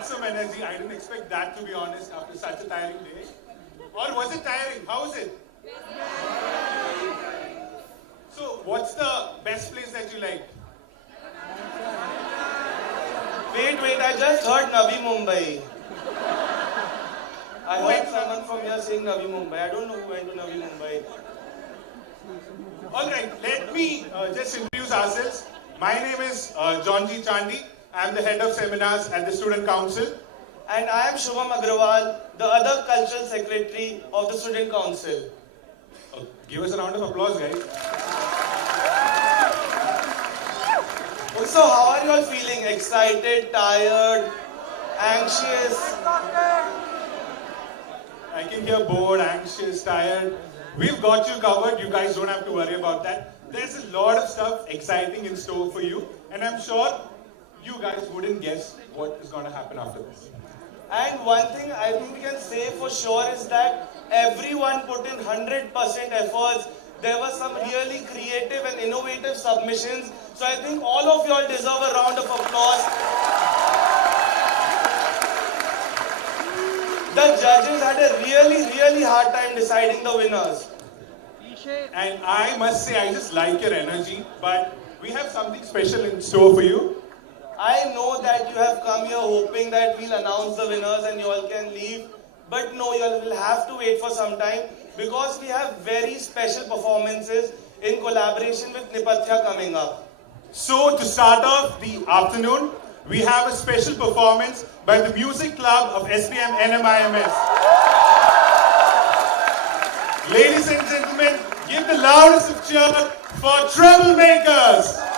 That's some energy. I didn't expect that, to be honest, after such a tiring day. Or was it tiring? How was it? So, what's the best place that you liked? Wait, I just heard Navi Mumbai. I heard someone from here saying Navi Mumbai. I don't know who went to Navi Mumbai. Alright, let me just introduce ourselves. My name is John G. Chandi. I am the head of seminars at the Student Council. And I am Shubham Agrawal, the other cultural secretary of the Student Council. Give us a round of applause, guys. So how are you all feeling? Excited, tired, anxious? I can hear bored, anxious, tired. We've got you covered. You guys don't have to worry about that. There's a lot of stuff exciting in store for you. And I'm sure you guys wouldn't guess what is going to happen after this. And one thing I think we can say for sure is that everyone put in 100% efforts. There were some really creative and innovative submissions. So I think all of you all deserve a round of applause. The judges had a really hard time deciding the winners. And I must say, I just like your energy, but we have something special in store for you. I know that you have come here hoping that we'll announce the winners and you all can leave. But no, you all will have to wait for some time because we have very special performances in collaboration with Nepathya coming up. So to start off the afternoon, we have a special performance by the Music Club of SPM NMIMS. Ladies and gentlemen, give the loudest of cheer for Troublemakers.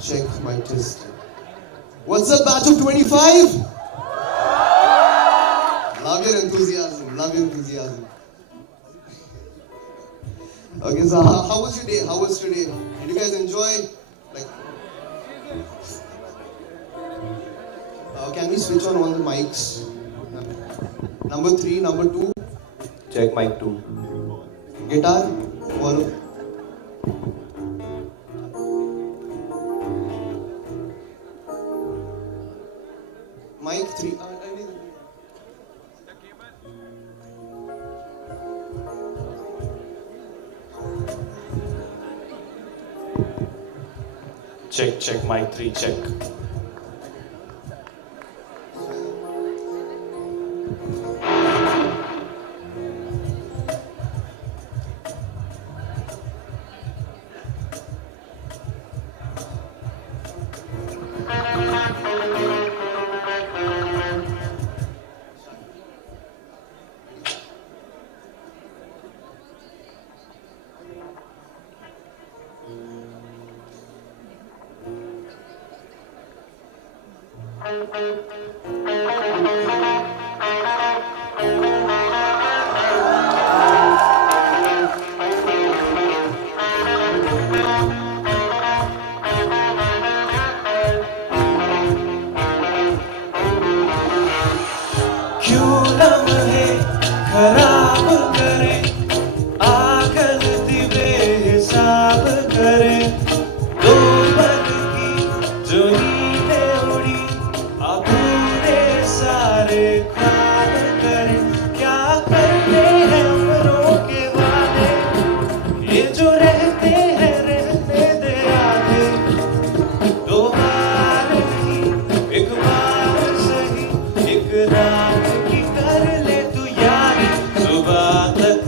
Check my test. What's up, batch of 25? Love your enthusiasm. Love your enthusiasm. Okay, so how was your day? How was today? Did you guys enjoy? Can we switch on all the mics? Number 3, number 2. Check mic 2. Guitar. Follow. Mic 3. Check mic 3, check. खराब करे आखल दिवे हिसाब करे दो पल की जो नींदे उड़ी अधूरे सारे ख्वाब करे क्या करते हैं उम्रों के वादे ये जो रहते हैं रहते दे आगे दो बार नहीं एक बार सही एक रात की कर ले तू यारी सुबह तक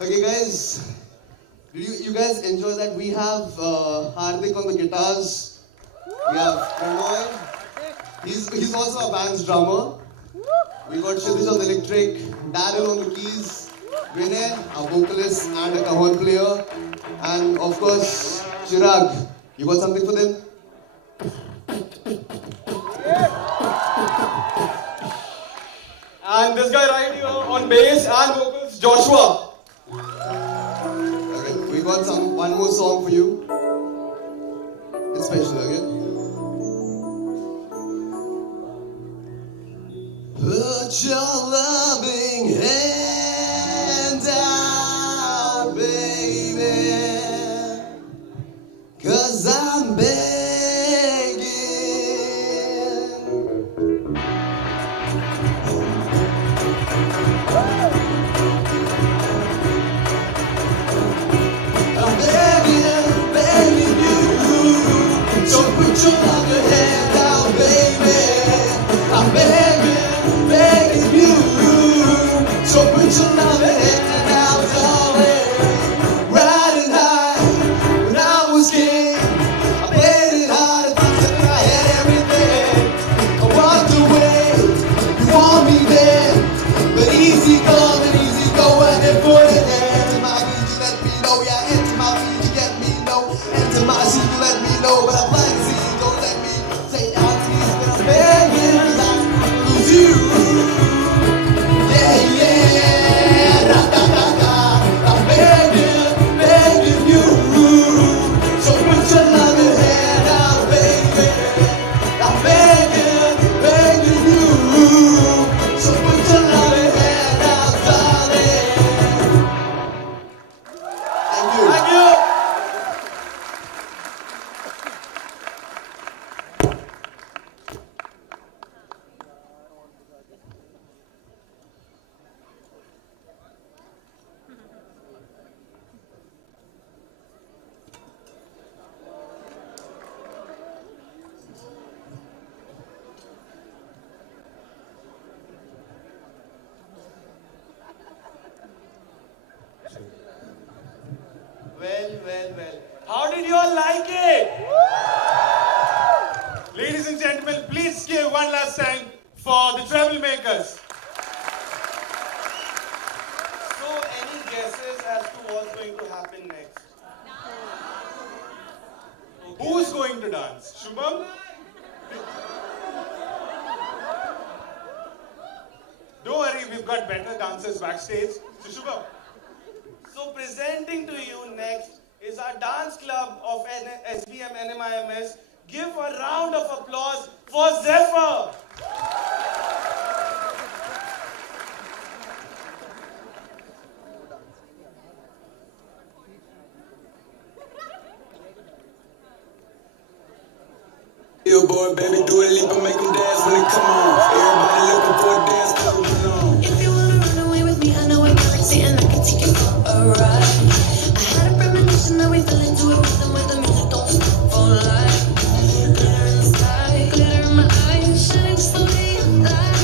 Okay, guys. Did you guys enjoy that? We have Hardik on the guitars. We have Pranoy. He's also a band's drummer. We got Shitish on the electric, Daryl on the keys, Vinay, our vocalist and a cajon player, and of course Chirag. You got something for them? And this guy right here on bass and vocals, Joshua. Okay, we got one more song for you. It's special, okay? Put your loving hand out, baby, 'cause I'm begging. I'm begging you. So put your loving hand out, baby. I'm begging you. So put your loving hand out, darling. Riding high when I was king. I played it hard until I had everything. I walked away, you want me there, but easy come and easy go. I did put it there. To my need you let me know, yeah. And to my need you get me know. And to my seat you let me know, but I'm blind to see. Don't let me say out to you, but I'm begging 'cause I lose you. Yeah, da da da da. I'm begging you. So put your loving hand out, baby. I'm begging you. So put your loving hand out, darling. Thank you. Thank you. Well. How did you all like it? Ladies and gentlemen, please give one last time for the Troublemakers. So, any guesses as to what's going to happen next? Who's going to dance? Shubham? Don't worry, we've got better dancers backstage. So Shubham, So, presenting to you next is our dance club of SBM NMIMS. Give a round of applause for Zephyr. Billboard, baby, do a leap and make them dance when they come on. Everybody looking for a dance to belong. If you wanna run away with me, I know a galaxy and I can take you for a ride. I had a premonition that we fell into a rhythm where the music don't stop for life. Glitter in the sky, glitter in my eyes, shining just the way you like.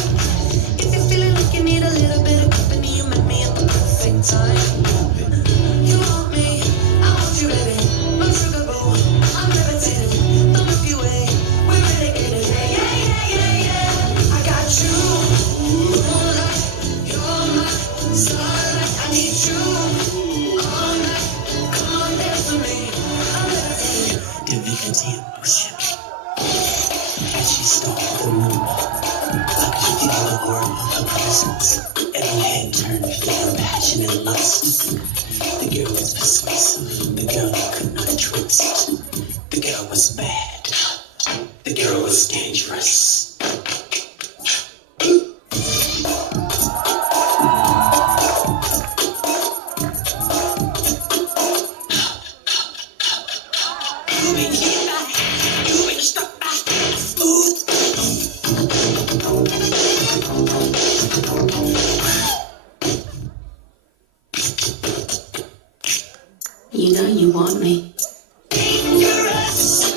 If you're feeling like you need a little bit of company, you met me at the perfect time. You want me, I want you, baby. My sugar boo, I'm levitating. The Milky Way, we're renegading. Yeah. I got you. Moonlight, you're my starlight. I need you all night. Come on, dance with me. I'm levitating. Divinity in motion. As she stalked the moon, I could feel the aura of her presence. Every head turned, feeling passionate lust. The girl was persuasive. The girl I could not trust. The girl was bad. The girl was dangerous. You know you want me. Dangerous.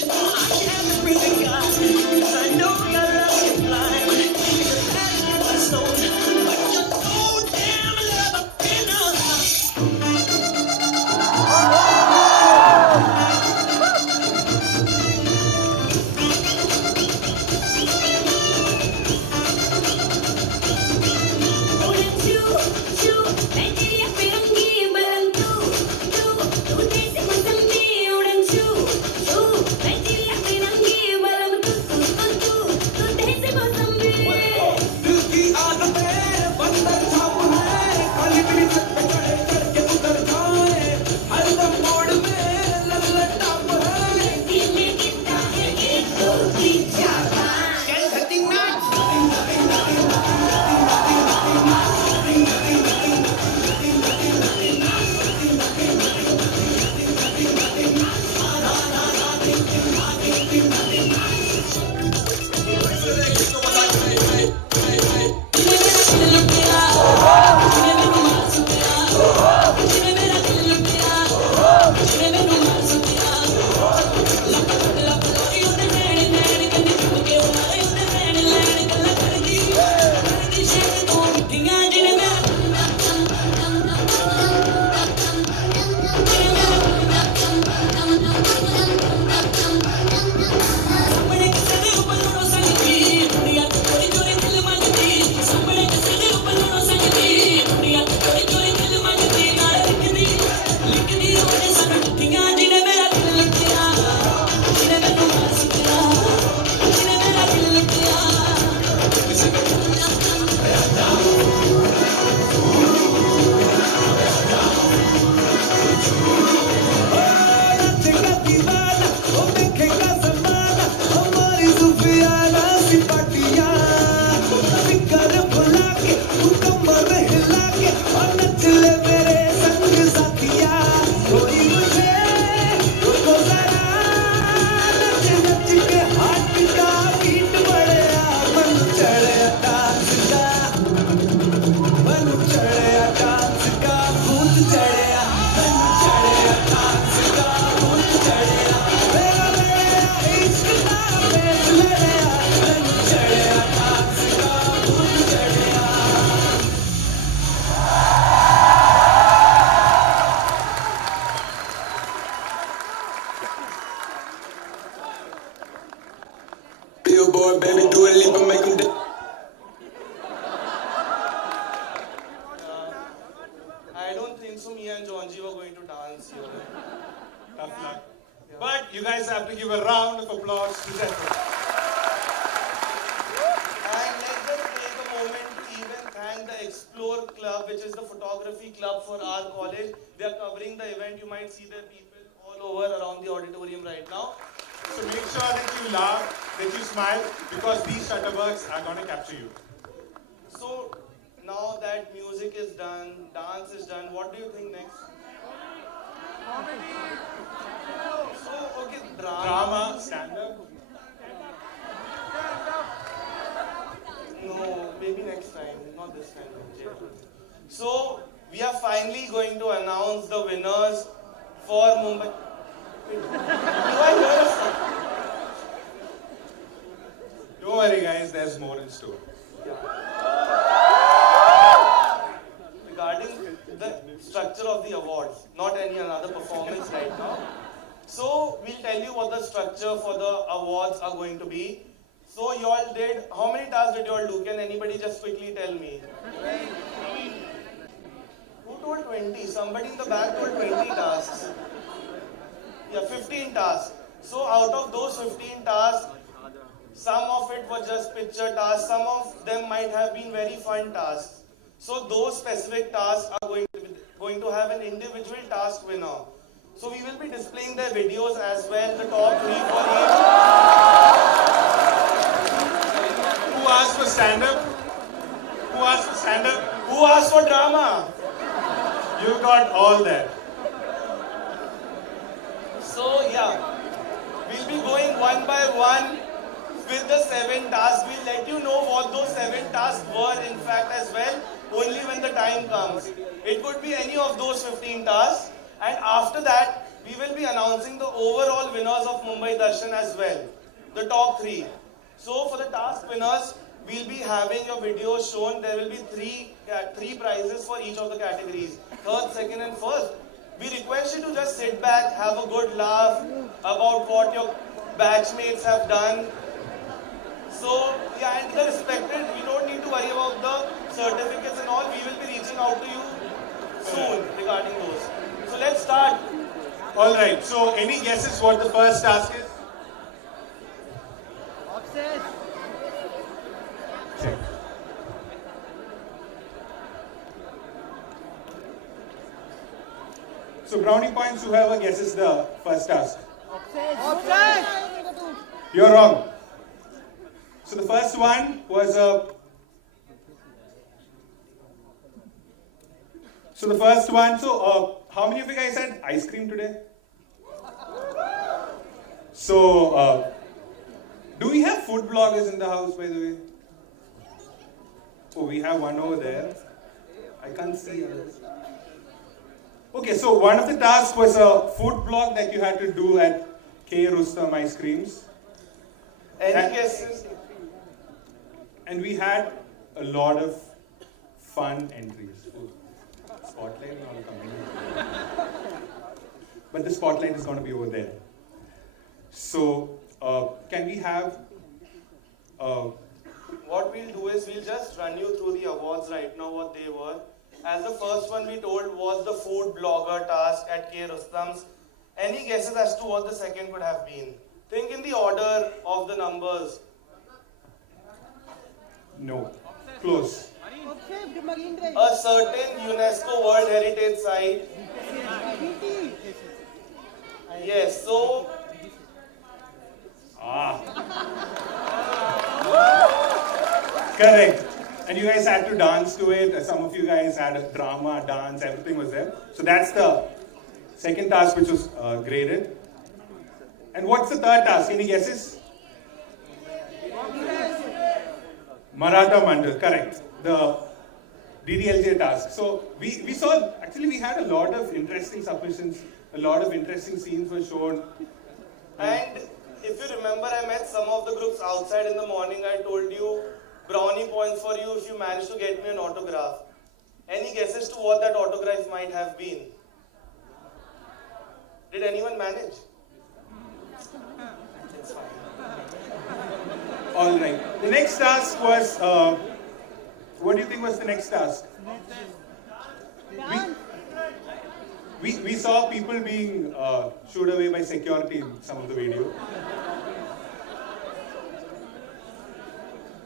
I can't breathe again, 'cause I know your love is blind. Billboard, baby, do a leap and make them dance. I don't think so. Me and Johnji were going to dance here. Tough luck. But you guys have to give a round of applause to them. And let's just take a moment to even thank the Explore Club, which is the photography club for our college. They are covering the event. You might see their people all over around the auditorium right now. So make sure that you laugh, that you smile, because these shutterbugs are going to capture you. So now that music is done, dance is done, what do you think next? So, okay, Drama, stand-up. No, maybe next time, not this time. So, we are finally going to announce the winners for Mumbai. Wait, do I hear a sound? Don't worry guys, there's more in store. Regarding the structure of the awards, not any another performance right now. So, we'll tell you what the structure for the awards are going to be. So, y'all did, how many tasks did y'all do? Can anybody just quickly tell me? Who told 20? Somebody in the back told 20 tasks. Yeah, 15 tasks. So, out of those 15 tasks, some of it were just picture tasks, some of them might have been very fun tasks. So, those specific tasks are going to have an individual task winner. So, we will be displaying their videos as well, the top 3 for each. Who asked for stand-up? Who asked for stand-up? Who asked for drama? You got all that. So, yeah, we'll be going one by one with the 7 tasks. We'll let you know what those 7 tasks were in fact as well, only when the time comes. It could be any of those 15 tasks. And after that, we will be announcing the overall winners of Mumbai Darshan as well, the top 3. So for the task winners, we'll be having your videos shown. There will be three prizes for each of the categories, 3rd, 2nd and 1st. We request you to just sit back, have a good laugh about what your batchmates have done. So, yeah, and the respected, we don't need to worry about the certificates and all. We will be reaching out to you soon regarding those. So let's start. Alright, so any guesses what the first task is? Check. So brownie points, whoever guesses the first task. You're wrong. So the first one was a... how many of you guys had ice cream today? So, do we have food bloggers in the house, by the way? Oh, we have one over there. I can't see others. Okay, so one of the tasks was a food blog that you had to do at K. Rustam Ice Creams. Any guesses? And we had a lot of fun entries. Oh, spotlight is not coming. But the spotlight is going to be over there. So, can we have... What we'll do is we'll just run you through the awards right now, what they were. As the first one we told was the food blogger task at K. Rustam's. Any guesses as to what the second could have been? Think in the order of the numbers. No. Close. A certain UNESCO World Heritage Site. Yes, so Correct. And you guys had to dance to it. Some of you guys had a drama, dance, everything was there. So that's the second task which was graded. And what's the third task? Any guesses? Maratha Mandal, correct. The DDLJ task. So we saw, actually we had a lot of interesting submissions, a lot of interesting scenes were shown. and if you remember, I met some of the groups outside in the morning. I told you brownie points for you if you manage to get me an autograph. Any guesses to what that autograph might have been? Did anyone manage? It's fine. All right. The next task was, what do you think was the next task? We saw people being shooed away by security in some of the video.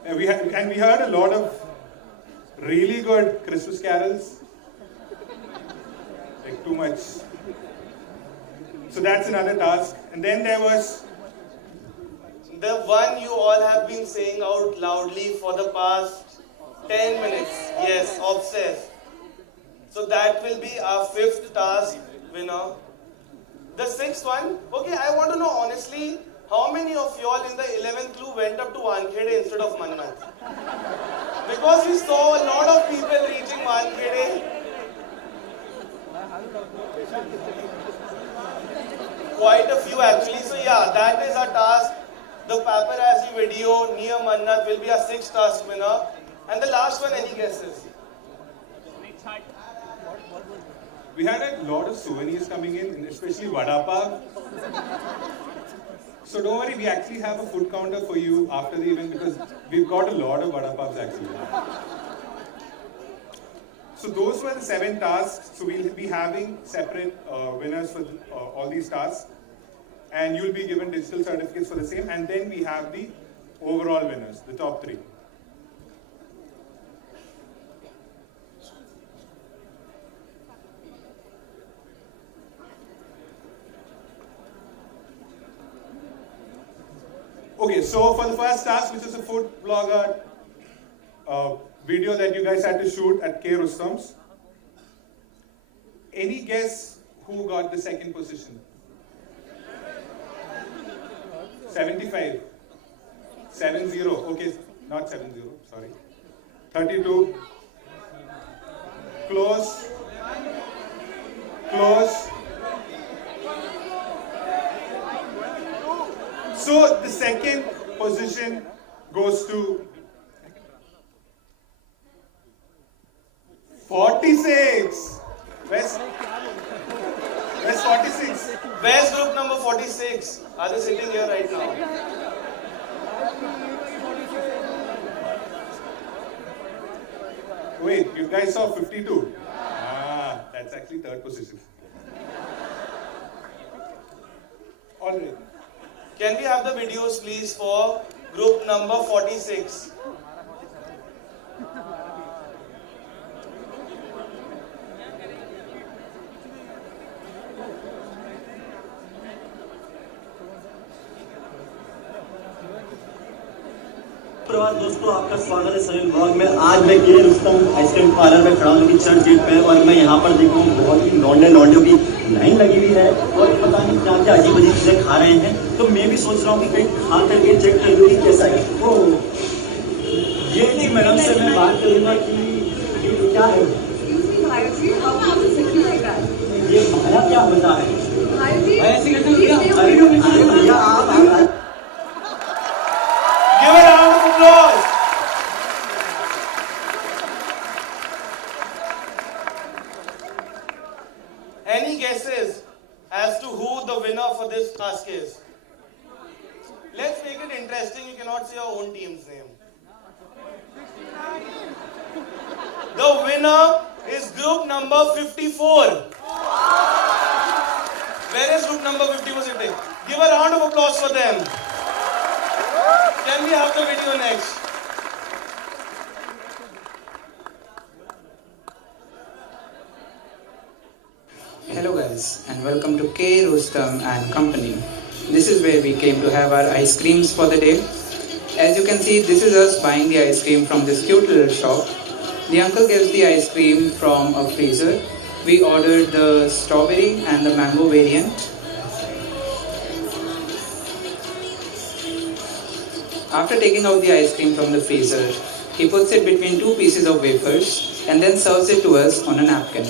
And we heard a lot of really good Christmas carols. Like too much. So that's another task. And then there was The one you all have been saying out loudly for the past 10 minutes. Yes, obsessed. So that will be our fifth task winner. The sixth one, okay, I want to know honestly, how many of y'all in the 11th clue went up to Wankhede instead of Mannat? Because we saw a lot of people reaching Wankhede. Quite a few actually. So yeah, that is our task. The paparazzi video near Mannat will be our sixth task winner. And the last one, any guesses? we had a lot of souvenirs coming in, especially vada pav. So don't worry, we actually have a food counter for you after the event because we've got a lot of vada pavs actually. So those were the 7 tasks. So we'll be having separate winners for all these tasks. And you'll be given digital certificates for the same. And then we have the overall winners, the top 3. Okay, so for the first task, which is a food blogger video that you guys had to shoot at K. Rustam's, any guess who got the second position? 75. 70. Okay, not 70, sorry. 32. Close. Close. So the second position goes to 46. Where's 46? Where's group number 46? Are they sitting here right now? Wait, you guys saw 52? Ah, that's actually third position. All right. Can we have the videos please for group number 46? सुप्रभात दोस्तों, आपका स्वागत है सभी blog में। आज मैं के रुस्तम आइसक्रीम पार्लर में खड़ा हूँ कि चर्च गेट पे, और मैं यहाँ पर देखा हूँ बहुत ही लौंडियों की लाइन लगी हुई है और पता नहीं क्या क्या अजीब अजीब चीजें खा रहे हैं। तो मैं भी सोच रहा हूँ कि कहीं खा करके चेक कर लूँ कि कैसा है। तो ये मैडम से मैं बात करूँगा कि ये क्या है, ये माया क्या बता है। भैया आप Give a round of applause. Any guesses as to who the winner for this task is? Let's make it interesting. You cannot say your own team's name. The winner is group number 54. Where is group number 54 sitting? Give a round of applause for them. Can we have the video next? Hello guys, and welcome to K. Rustam and Company. This is where we came to have our ice creams for the day. As you can see, this is us buying the ice cream from this cute little shop. The uncle gives the ice cream from a freezer. We ordered the strawberry and the mango variant. After taking out the ice cream from the freezer, he puts it between two pieces of wafers and then serves it to us on a napkin.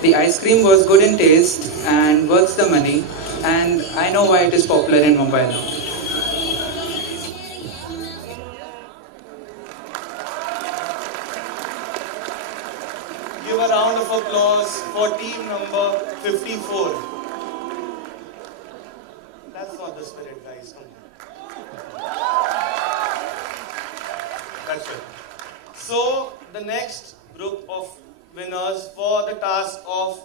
The ice cream was good in taste and worth the money, and I know why it is popular in Mumbai now. Give a round of applause for team number 54. That's not the spirit, guys. Come on. That's it. So, the next group of winners for the task of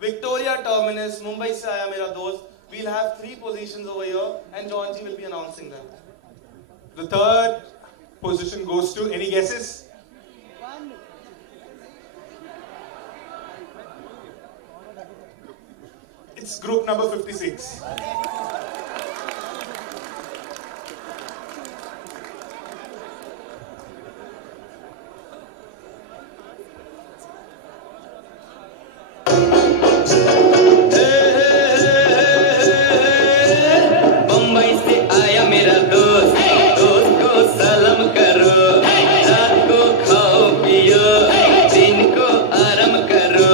Victoria Terminus, Mumbai se aaya mera dost. We'll have 3 positions over here, and John Ji will be announcing them. The third position goes to, any guesses? It's group number 56. Mumbai से आया मेरा दोस्त, दोस्त को सलाम करो, रात को खाओ पियो, दिन को आराम करो.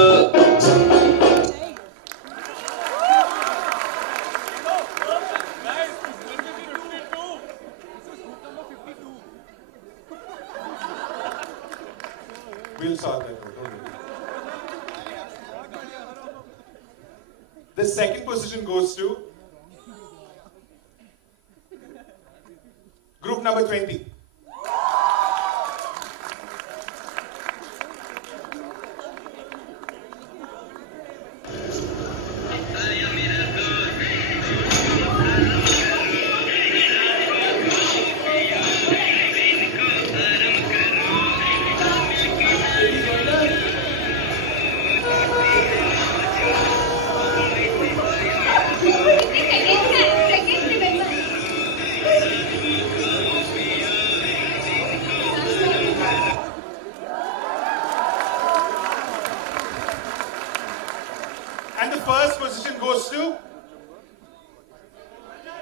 We'll sort that out. Don't worry. The second position goes to group number 20. And the first position goes to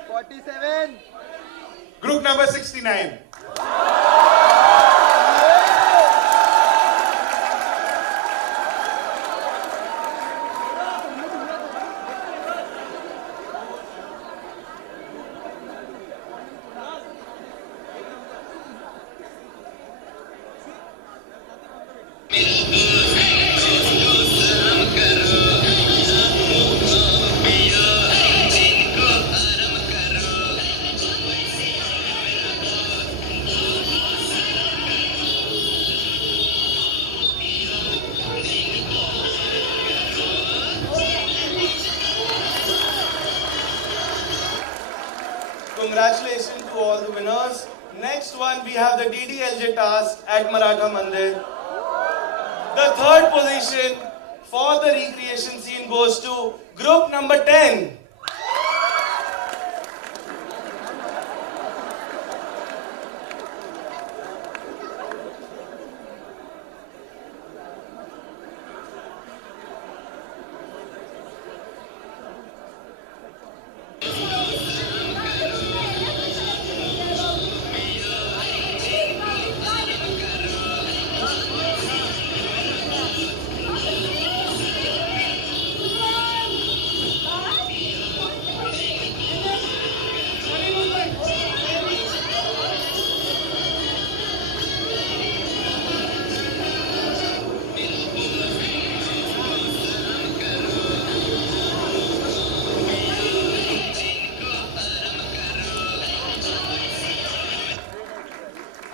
47. group number 69. Congratulations to all the winners. Next one, we have the DDLJ task at Maratha Mandir. The third position for the recreation scene goes to group number 10.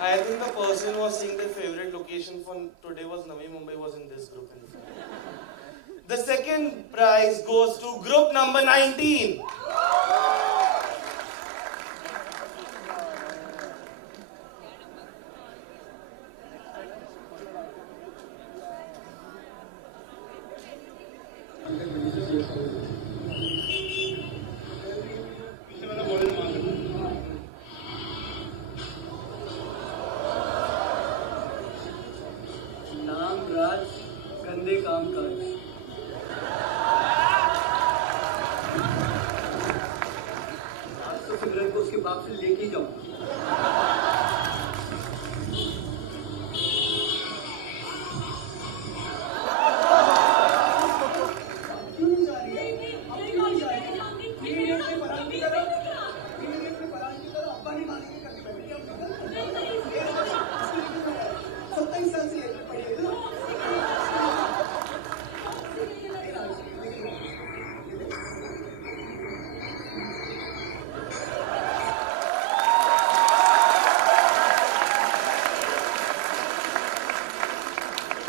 I think the person who was saying their favorite location for today was Mumbai was in this group. The second prize goes to group number 19. नाम राज गंदे काम काज आज तो सिमरन को उसके बाप से लेके जाऊं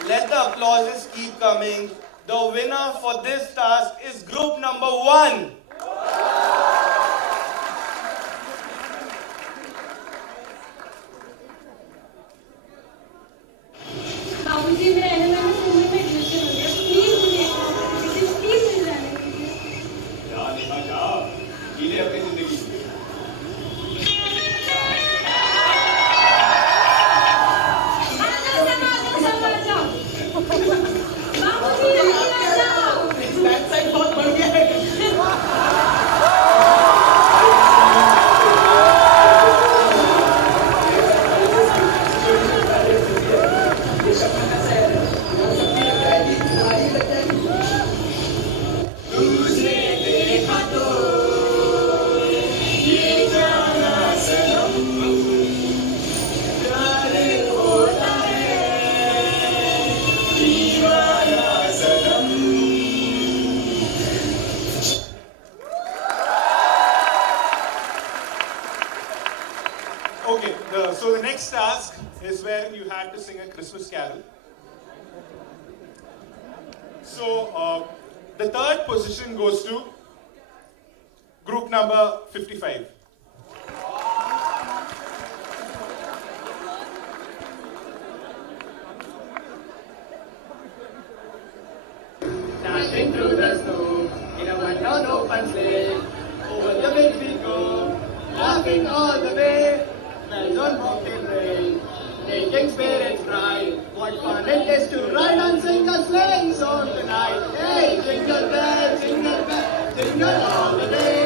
Let the applauses keep coming. The winner for this task is group number 1. बाबूजी मेरा NMIMS मुंबई में एडमिशन हो गया प्लीज मुझे एक opportunity प्लीज मुझे जाने दीजिए जा नेहा जा, जी ले अपनी जिंदगी। Okay, so the next task is where you had to sing a Christmas carol. So the third position goes to group number 55. Dashing through the snow in a one-horse open sleigh. Over the bridge we go, laughing all the way. Bells on mountain rain, making spirits bright. What fun it is to ride and sing a sleighing song tonight. Hey, jingle bell, jingle all the way.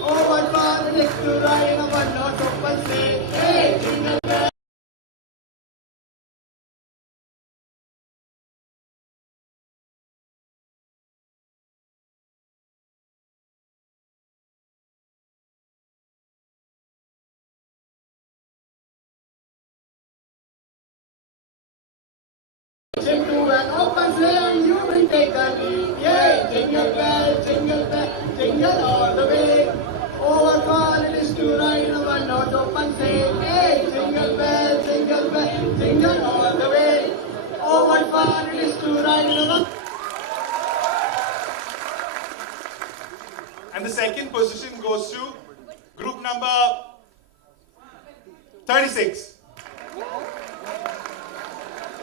Oh, what fun it is to ride in a one-horse open sleigh. Hey, jingle bell. To an open sleigh and you will take a lead. Yay! Jingle bell, jingle all the way. Oh, what fun it is to ride in a one-horse open sleigh. Hey! Jingle bell, jingle all the way. Oh, what fun it is to ride in a one. And the second position goes to group number 36.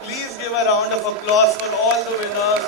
Please give a round of applause for all the winners.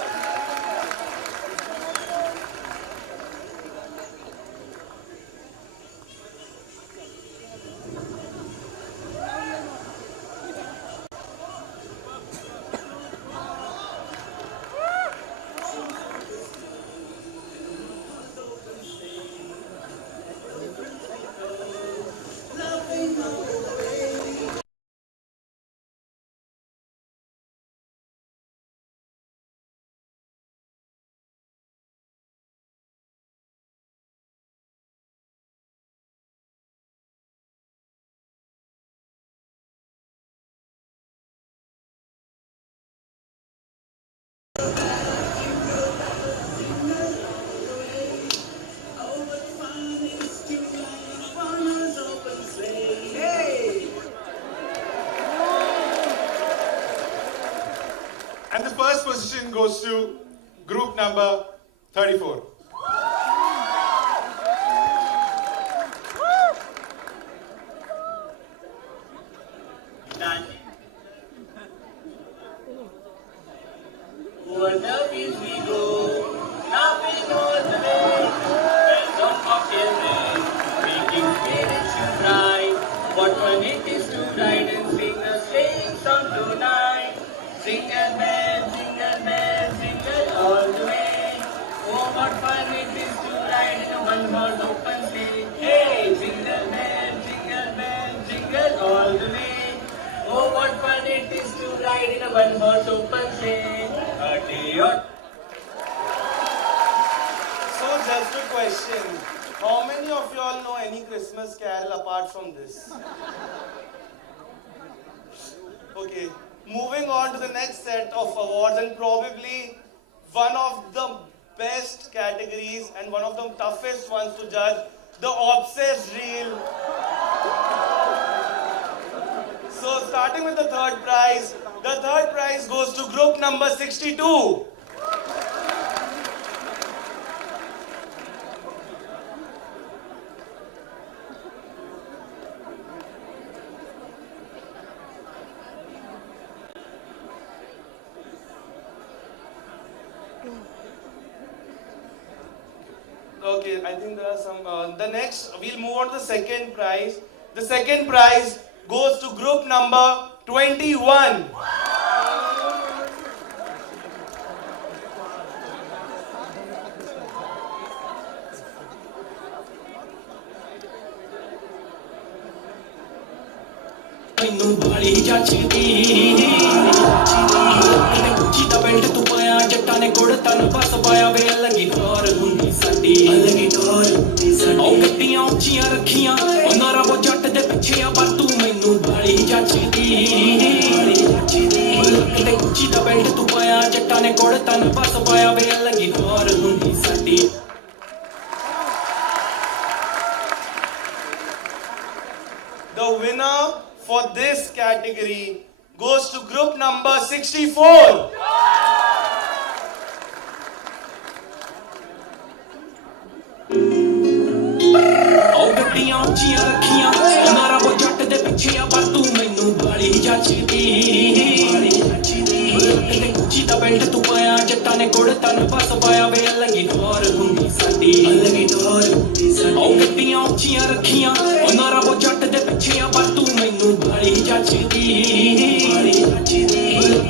goes to group number 34. Over the beach we go, laughing all the way. Friends on cocktail rain, making spirits bright. What fun it is to ride and sing a sleighing song tonight. Jingle bells, jingle all the way. Oh, what fun it is to ride in a one-horse open sleigh. Hey, jingle bells, jingle all the way. Oh, what fun it is to ride in a one-horse open sleigh. A day or So just a question. How many of you all know any Christmas carol apart from this? Okay. Moving on to the next set of awards and probably one of the best categories and one of the toughest ones to judge, the obsessed reel. So starting with the third prize goes to group number 62. Okay, I think there are some. The next, we'll move on to the second prize. The second prize goes to group number 21. ਮੈਨੂੰ ਬਾਲੀ ਜੱਚਦੀ ਉੱਚੀ ਦਾ belt ਤੂੰ ਪਾਇਆ ਜੱਟਾਂ ਨੇ ਗੁੜ ਤਨ ਬਸ ਪਾਇਆ ਵੇ ਲੱਗੀ ਟੋਰ ਹੁੰਦੀ ਸਾਡੀ ਲੱਗੀ ਟੋਰ ਹੁੰਦੀ ਸਾਡੀ ਉਹ ਗੱਡੀਆਂ ਉੱਚੀਆਂ ਰੱਖੀਆਂ ਉਹਨਾਂ ਰੱਬ ਜੱਟ ਦੇ ਪਿੱਛੇ ਆ ਪਰ ਤੂੰ ਮੈਨੂੰ ਬਾਲੀ ਜੱਚਦੀ ਕਿਤੇ ਉੱਚੀ ਦਾ ਬੈਲਟ ਤੂੰ ਪਾਇਆ ਜੱਟਾਂ ਨੇ ਗੁੜ ਤਨ ਬਸ ਪਾਇਆ ਵੇ ਲੱਗੀ ਟੋਰ ਹੁੰਦੀ ਸਾਡੀ The winner for this category goes to group number 64. ਉਹ ਗੱਡੀਆਂ ਉੱਚੀਆਂ ਰੱਖੀਆਂ ਉਹਨਾਂ ਰੱਬ ਜੱਟ ਦੇ ਪਿੱਛੇ ਆ ਪਰ ਤੂੰ ਮੈਨੂੰ ਬਾਲੀ ਜੱਚਦੀ ਕਿਤੇ ਉੱਚੀ ਦਾ ਬੈਲਟ ਤੂੰ ਪਾਇਆ ਜੱਟਾਂ ਨੇ ਗੁੜ ਤਨ ਬਸ ਪਾਇਆ ਵੇ ਲੱਗੀ ਟੋਰ ਹੁੰਦੀ ਸਾਡੀ ਲੱਗੀ ਟੋਰ ਹੁੰਦੀ ਸਾਡੀ ਉਹ ਗੱਡੀਆਂ ਉੱਚੀਆਂ ਰੱਖੀਆਂ ਉਹਨਾਂ ਰੱਬ ਜੱਟ ਦੇ ਪਿੱਛੇ ਆ ਪਰ ਤੂੰ ਮੈਨੂੰ ਬਾਲੀ ਜੱਚਦੀ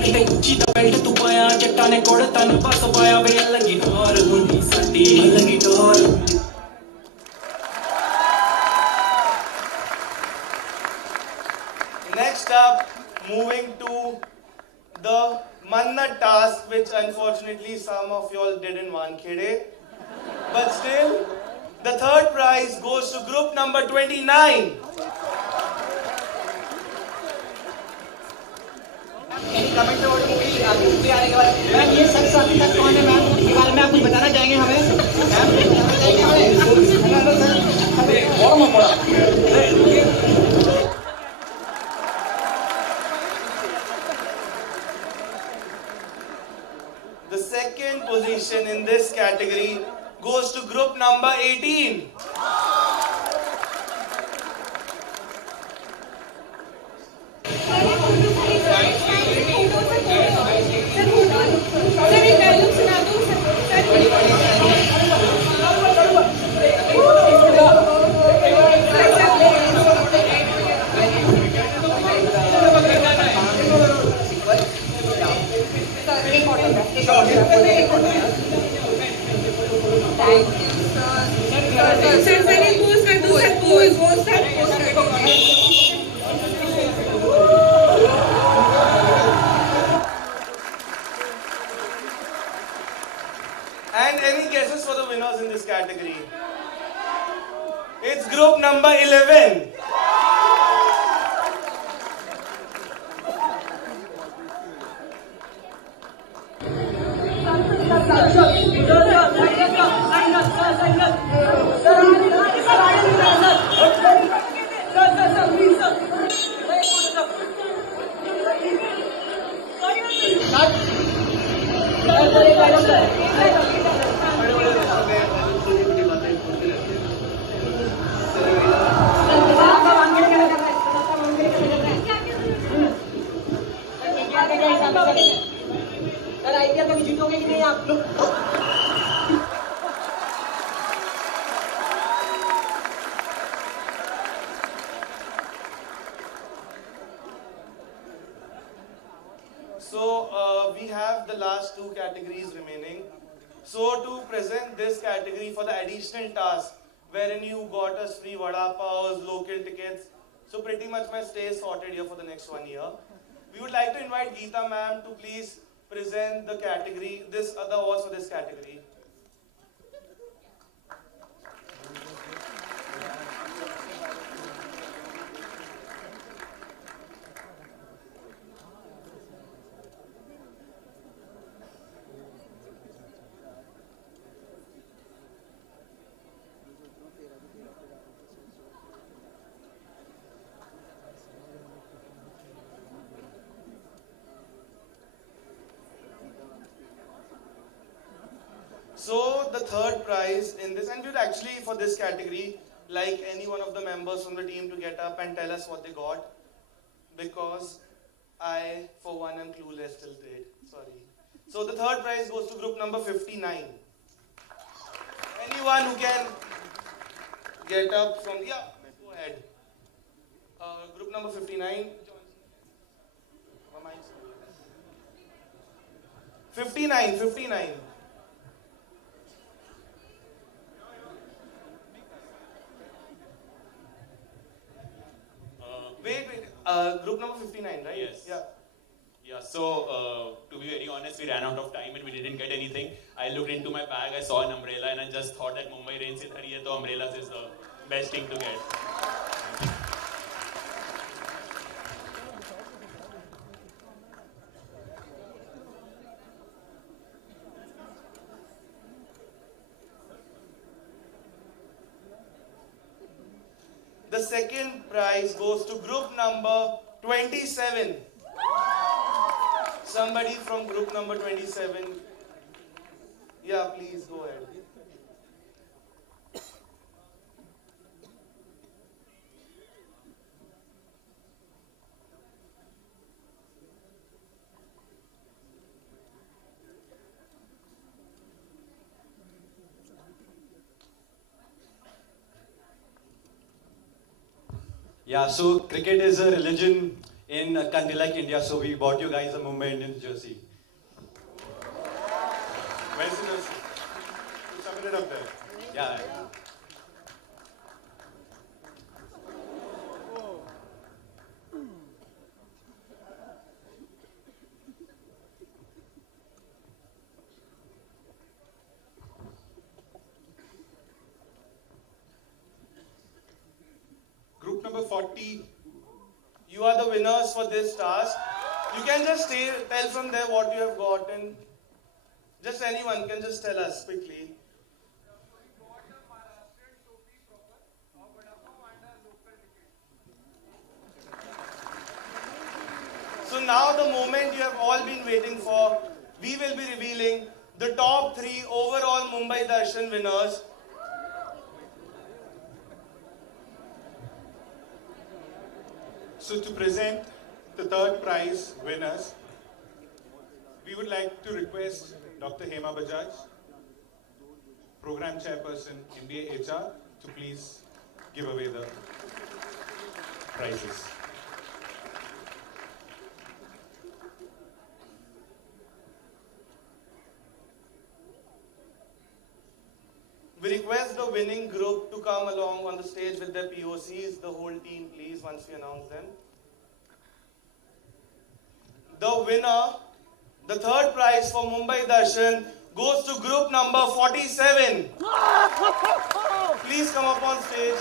ਕਿਤੇ ਉੱਚੀ ਦਾ ਬੈਲਟ ਤੂੰ ਪਾਇਆ ਜੱਟਾਂ ਨੇ ਗੁੜ ਤਨ ਬਸ ਪਾਇਆ ਵੇ ਲੱਗੀ ਟੋਰ ਹੁੰਦੀ ਸਾਡੀ ਲੱਗੀ ਟੋਰ Next up, moving to the Mannat task, which unfortunately some of you all did in Wankhede. But still, the third prize goes to group number 29. Comment और मूवी आगे आने के बाद मैम ये सब साथी तक कौन है मैम इसके बारे में आप कुछ बताना चाहेंगे हमें ma'am The second position in this category goes to group number 18. Thank you, sir. So we have the last two categories remaining. So to present this category for the additional task, wherein you got us free vada paos, local tickets, so pretty much my stay is sorted here for the next 1 year. We would like to invite Geeta ma'am to please present the category, this other awards for this category. So the third prize in this, and we'd actually for this category like any one of the members from the team to get up and tell us what they got, because I for one am clueless till date. Sorry. So the third prize goes to group number 59. Anyone who can get up from go ahead. Group number 59. 59. Wait. Group number 59, right? Yes. Yeah. Yeah, so to be very honest, we ran out of time and we didn't get anything. I looked into my bag, I saw an umbrella and I just thought that Mumbai rain se dhari hai, so umbrellas is the best thing to get. The second prize goes to group number 27. Somebody from group number 27. Yeah, please go ahead. Yeah, so cricket is a religion in a country like India, so we bought you guys a Mumbai Indians jersey. Where's the jersey? You submitted up there. Yeah. Group number 40. You are the winners for this task. You can just tell from there what you have gotten. Just anyone can just tell us quickly. So now the moment you have all been waiting for, we will be revealing the top 3 overall Mumbai Darshan winners. So to present the third prize winners, we would like to request Dr. Hema Bajaj, Program Chairperson, MBA HR, to please give away the prizes. We request the winning group to come along on the stage with their POCs, the whole team please, once we announce them. The winner, the third prize for Mumbai Darshan goes to group number 47. Please come up on stage.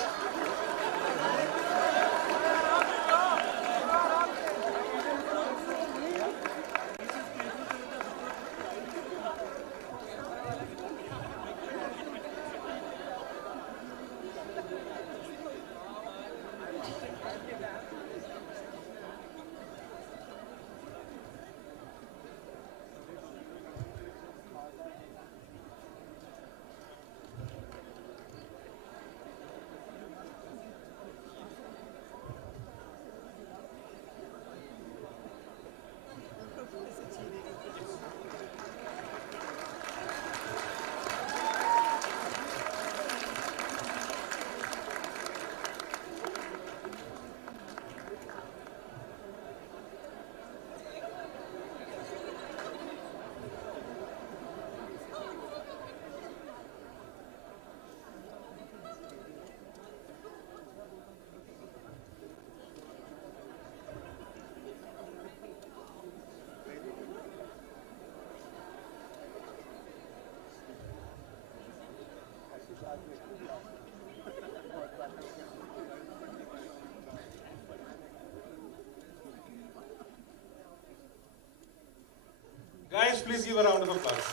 please give a round of applause.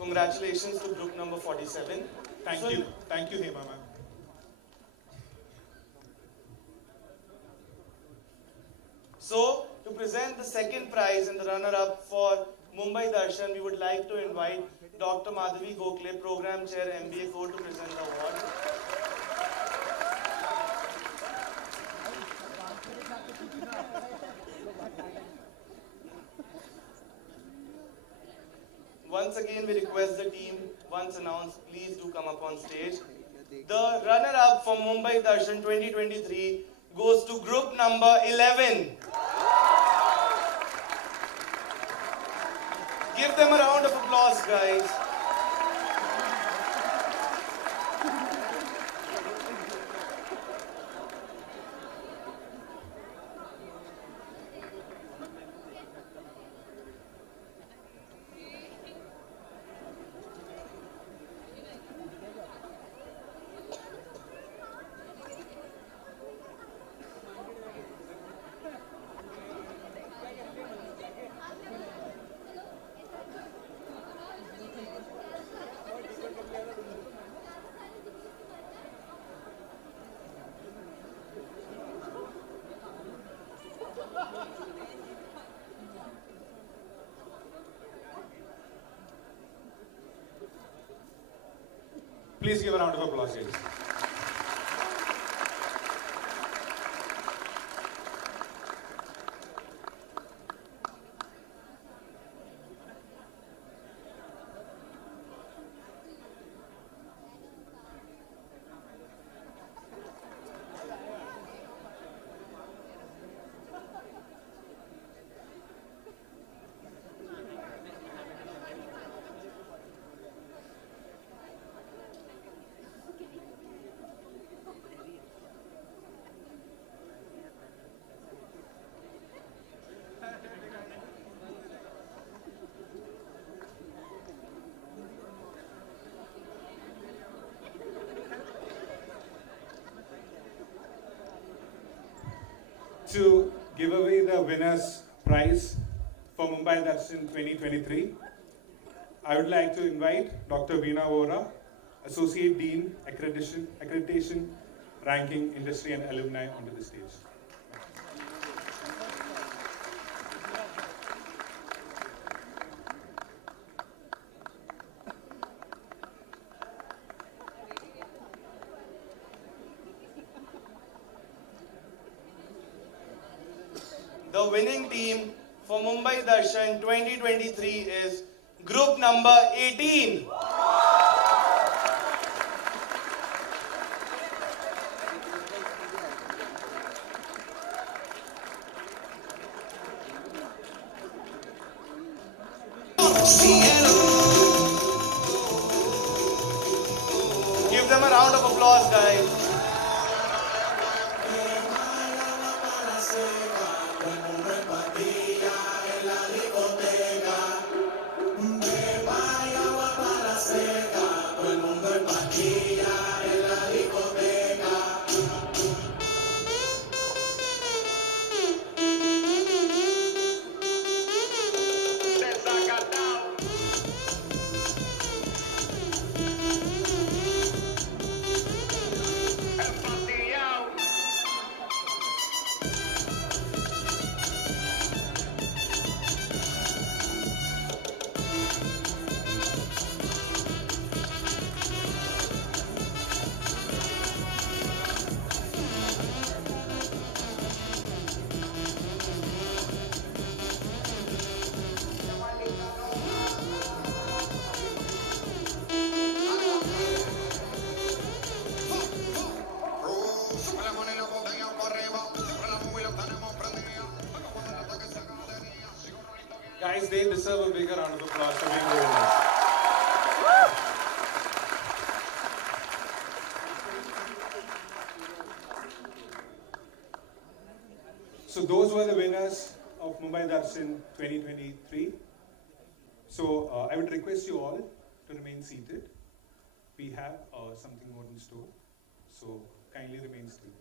Congratulations to group number 47. Thank you, Hema ma'am. So, to present the second prize and the runner-up for Mumbai Darshan, we would like to invite Dr. Madhavi Gokhale, Program Chair, MBA Core, to present the award. Once again, we request the team, once announced, please do come up on stage. The runner-up for Mumbai Darshan 2023 goes to group number 11. Give them a round of applause, guys. Please give a round of applause, guys. To give away the winner's prize for Mumbai Darshan 2023, I would like to invite Dr. Veena Vora, Associate Dean, Accreditation, Ranking, Industry and Alumni onto the stage. The winning team for Mumbai Darshan 2023 is group number 18. Give them a round of applause, guys. Guys, they deserve a bigger round of applause for being the winners. So those were the winners of Mumbai Darshan 2023. So I would request you all to remain seated. We have something more in store, so kindly remain seated.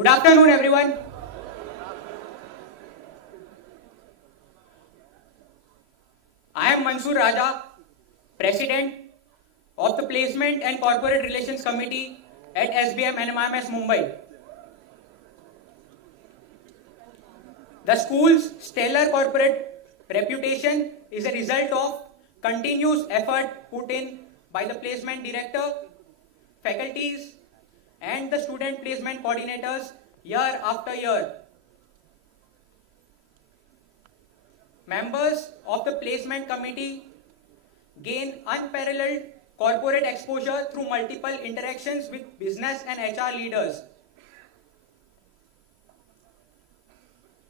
Good afternoon, everyone. I am Mansoor Raja, President of the Placement and Corporate Relations Committee at SBM NMIMS Mumbai. The school's stellar corporate reputation is a result of continuous effort put in by the placement director, faculties, and the student placement coordinators year after year. Members of the placement committee gain unparalleled corporate exposure through multiple interactions with business and HR leaders.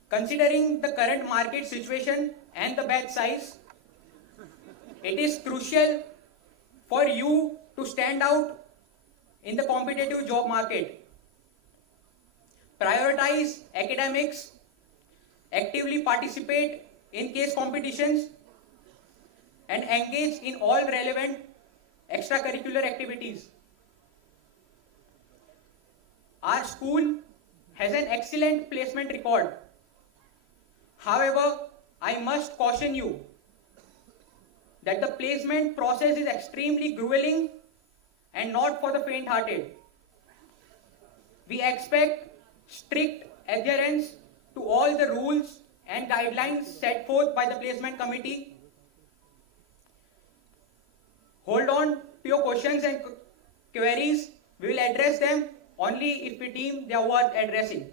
Considering the current market situation and the batch size, it is crucial for you to stand out in the competitive job market. Prioritize academics, actively participate in case competitions, and engage in all relevant extracurricular activities. Our school has an excellent placement record. However, I must caution you that the placement process is extremely grueling and not for the faint-hearted. We expect strict adherence to all the rules and guidelines set forth by the placement committee. Hold on to your questions and queries. We will address them only if we deem they are worth addressing.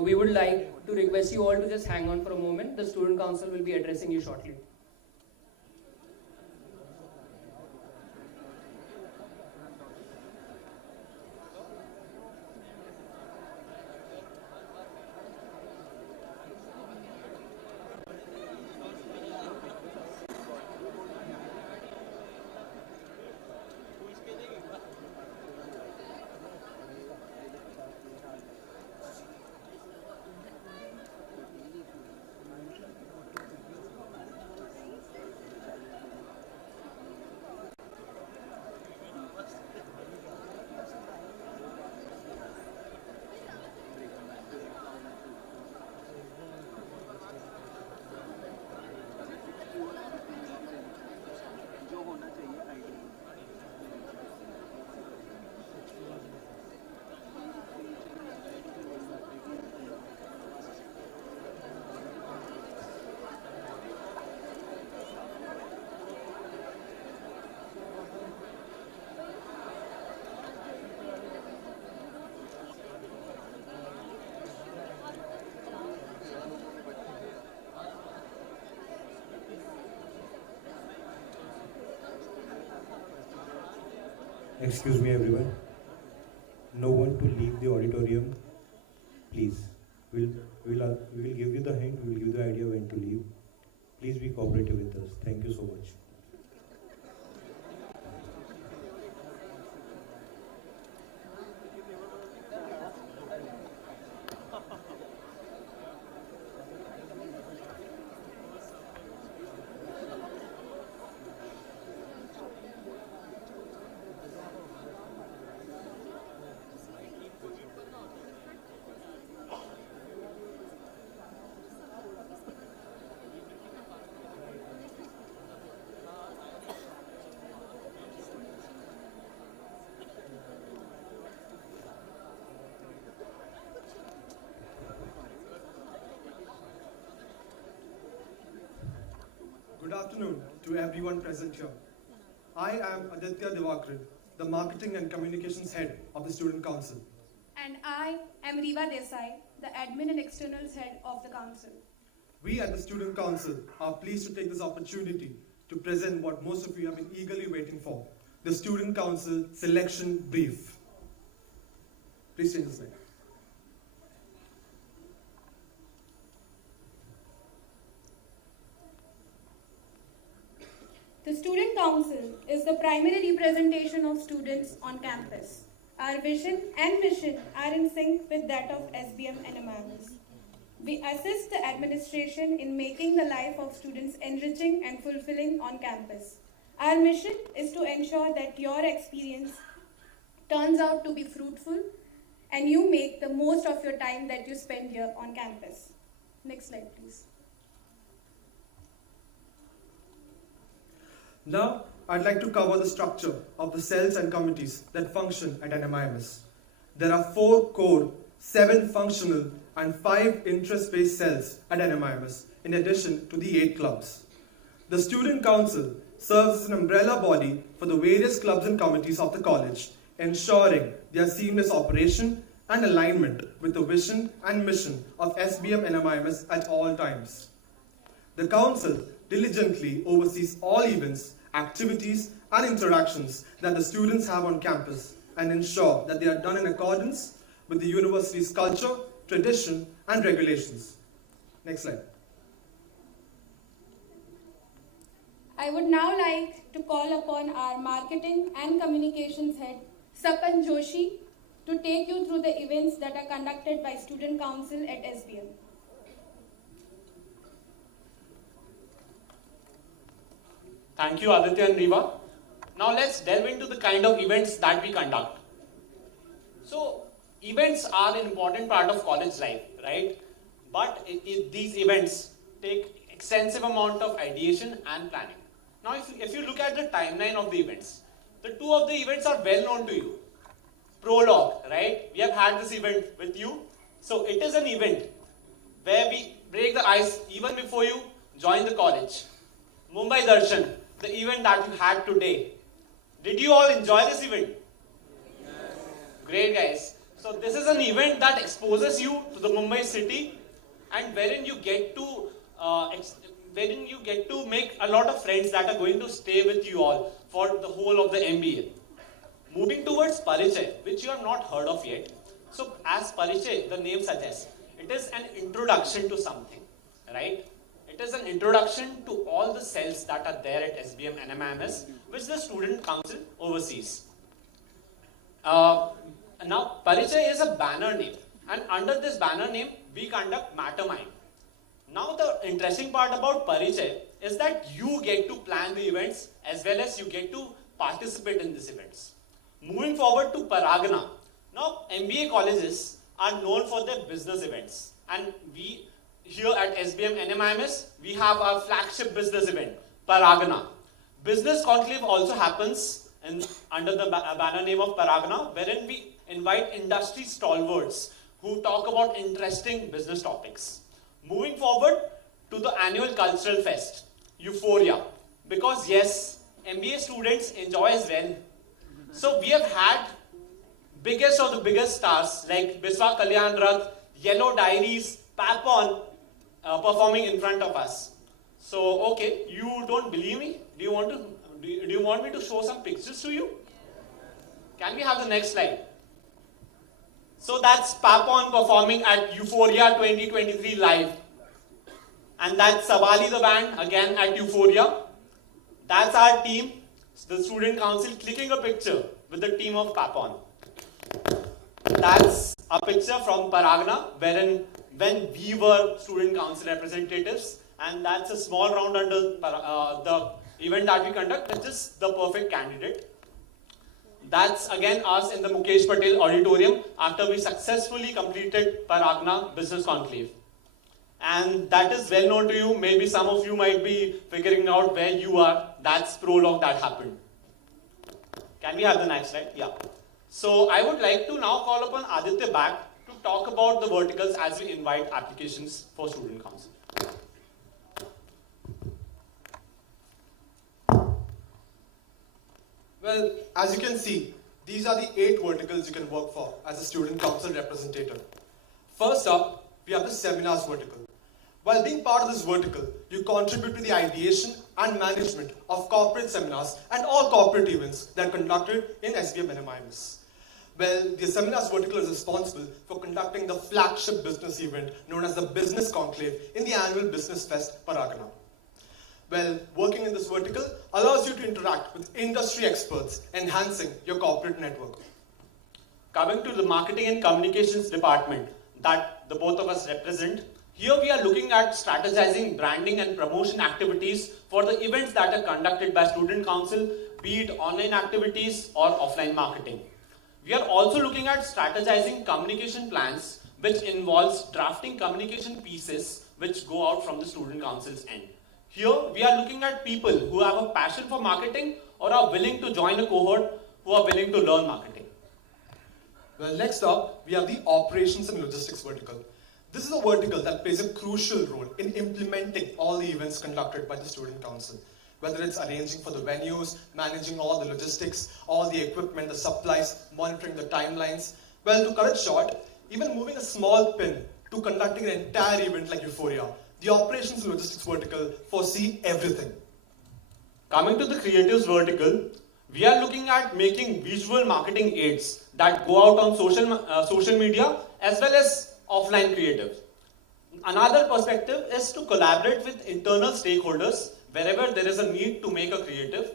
We would like to request you all to just hang on for a moment. The student council will be addressing you shortly. Excuse me, everyone. No one to leave the auditorium, please. We'll give you the hint. We'll give you the idea when to leave. Please be cooperative with us. Thank you so much. Good afternoon to everyone present here. I am Aditya Divakar, the Marketing and Communications Head of the Student Council. And I am Riva Desai, the Admin and Externals Head of the Council. We at the Student Council are pleased to take this opportunity to present what most of you have been eagerly waiting for, the Student Council Selection Brief. Please change the slide. The Student Council is the primary representation of students on campus. Our vision and mission are in sync with that of SBM NMIMS. We assist the administration in making the life of students enriching and fulfilling on campus. Our mission is to ensure that your experience turns out to be fruitful and you make the most of your time that you spend here on campus. Next slide, please. Now, I'd like to cover the structure of the cells and committees that function at NMIMS. There are 4 core, 7 functional, and 5 interest-based cells at NMIMS, in addition to the 8 clubs. The Student Council serves as an umbrella body for the various clubs and committees of the college, ensuring their seamless operation and alignment with the vision and mission of SBM NMIMS at all times. The Council diligently oversees all events, activities, and interactions that the students have on campus and ensure that they are done in accordance with the university's culture, tradition, and regulations. Next slide. I would now like to call upon our marketing and communications head, Sapan Joshi, to take you through the events that are conducted by Student Council at SBM. Thank you, Aditya and Riva. Now let's delve into the kind of events that we conduct. So, events are an important part of college life, right? But these events take extensive amount of ideation and planning. Now, if you look at the timeline of the events, the 2 of the events are well known to you. Prologue, right? We have had this event with you. So, it is an event where we break the ice even before you join the college. Mumbai Darshan, the event that you had today. Did you all enjoy this event? Yes. Great, guys. So this is an event that exposes you to the Mumbai city, and wherein you get to make a lot of friends that are going to stay with you all for the whole of the MBA. Moving towards Parichay, which you have not heard of yet. So as Parichay, the name suggests, it is an introduction to something, right? It is an introduction to all the cells that are there at SBM NMIMS, which the Student Council oversees. Now, Parichay is a banner name, and under this banner name, we conduct Mattermind. Now, the interesting part about Parichay is that you get to plan the events as well as you get to participate in these events. Moving forward to Paragana. Now, MBA colleges are known for their business events, and we here at SBM NMIMS, we have our flagship business event, Paragana. Business Conclave also happens under the banner name of Paragana, wherein we invite industry stalwarts who talk about interesting business topics. Moving forward to the annual cultural fest, Euphoria. Because yes, MBA students enjoy as well. So we have had biggest of the biggest stars like Biswa Kalyan Rath, Yellow Diaries, Papon, performing in front of us. So, okay, you don't believe me? Do you want me to show some pictures to you? Can we have the next slide? So that's Papon performing at Euphoria 2023 live. And that's Sabali the band again at Euphoria. That's our team, the Student Council, clicking a picture with the team of Papon. That's a picture from Paragana, wherein when we were Student Council representatives, and that's a small round under the event that we conduct, which is the perfect candidate. That's again us in the Mukesh Patel Auditorium after we successfully completed Paragana Business Conclave. And that is well known to you. Maybe some of you might be figuring out where you are. That's prologue that happened. Can we have the next slide? Yeah. So I would like to now call upon Aditya back to talk about the verticals as we invite applications for Student Council. Well, as you can see, these are the 8 verticals you can work for as a Student Council representative. First up, we have the seminars vertical. While being part of this vertical, you contribute to the ideation and management of corporate seminars and all corporate events that are conducted in SBM NMIMS. Well, the seminars vertical is responsible for conducting the flagship business event known as the Business Conclave in the annual Business Fest Paragana. Well, working in this vertical allows you to interact with industry experts, enhancing your corporate network. Coming to the marketing and communications department that the both of us represent, here we are looking at strategizing branding and promotion activities for the events that are conducted by student council, be it online activities or offline marketing. We are also looking at strategizing communication plans, which involves drafting communication pieces which go out from the student council's end. Here we are looking at people who have a passion for marketing or are willing to join a cohort who are willing to learn marketing. Well, next up, we have the operations and logistics vertical. This is a vertical that plays a crucial role in implementing all the events conducted by the student council. Whether it's arranging for the venues, managing all the logistics, all the equipment, the supplies, monitoring the timelines. Well, to cut it short, even moving a small pin to conducting an entire event like Euphoria, the operations and logistics vertical foresee everything. Coming to the creatives vertical, we are looking at making visual marketing aids that go out on social media as well as offline creatives. Another perspective is to collaborate with internal stakeholders wherever there is a need to make a creative.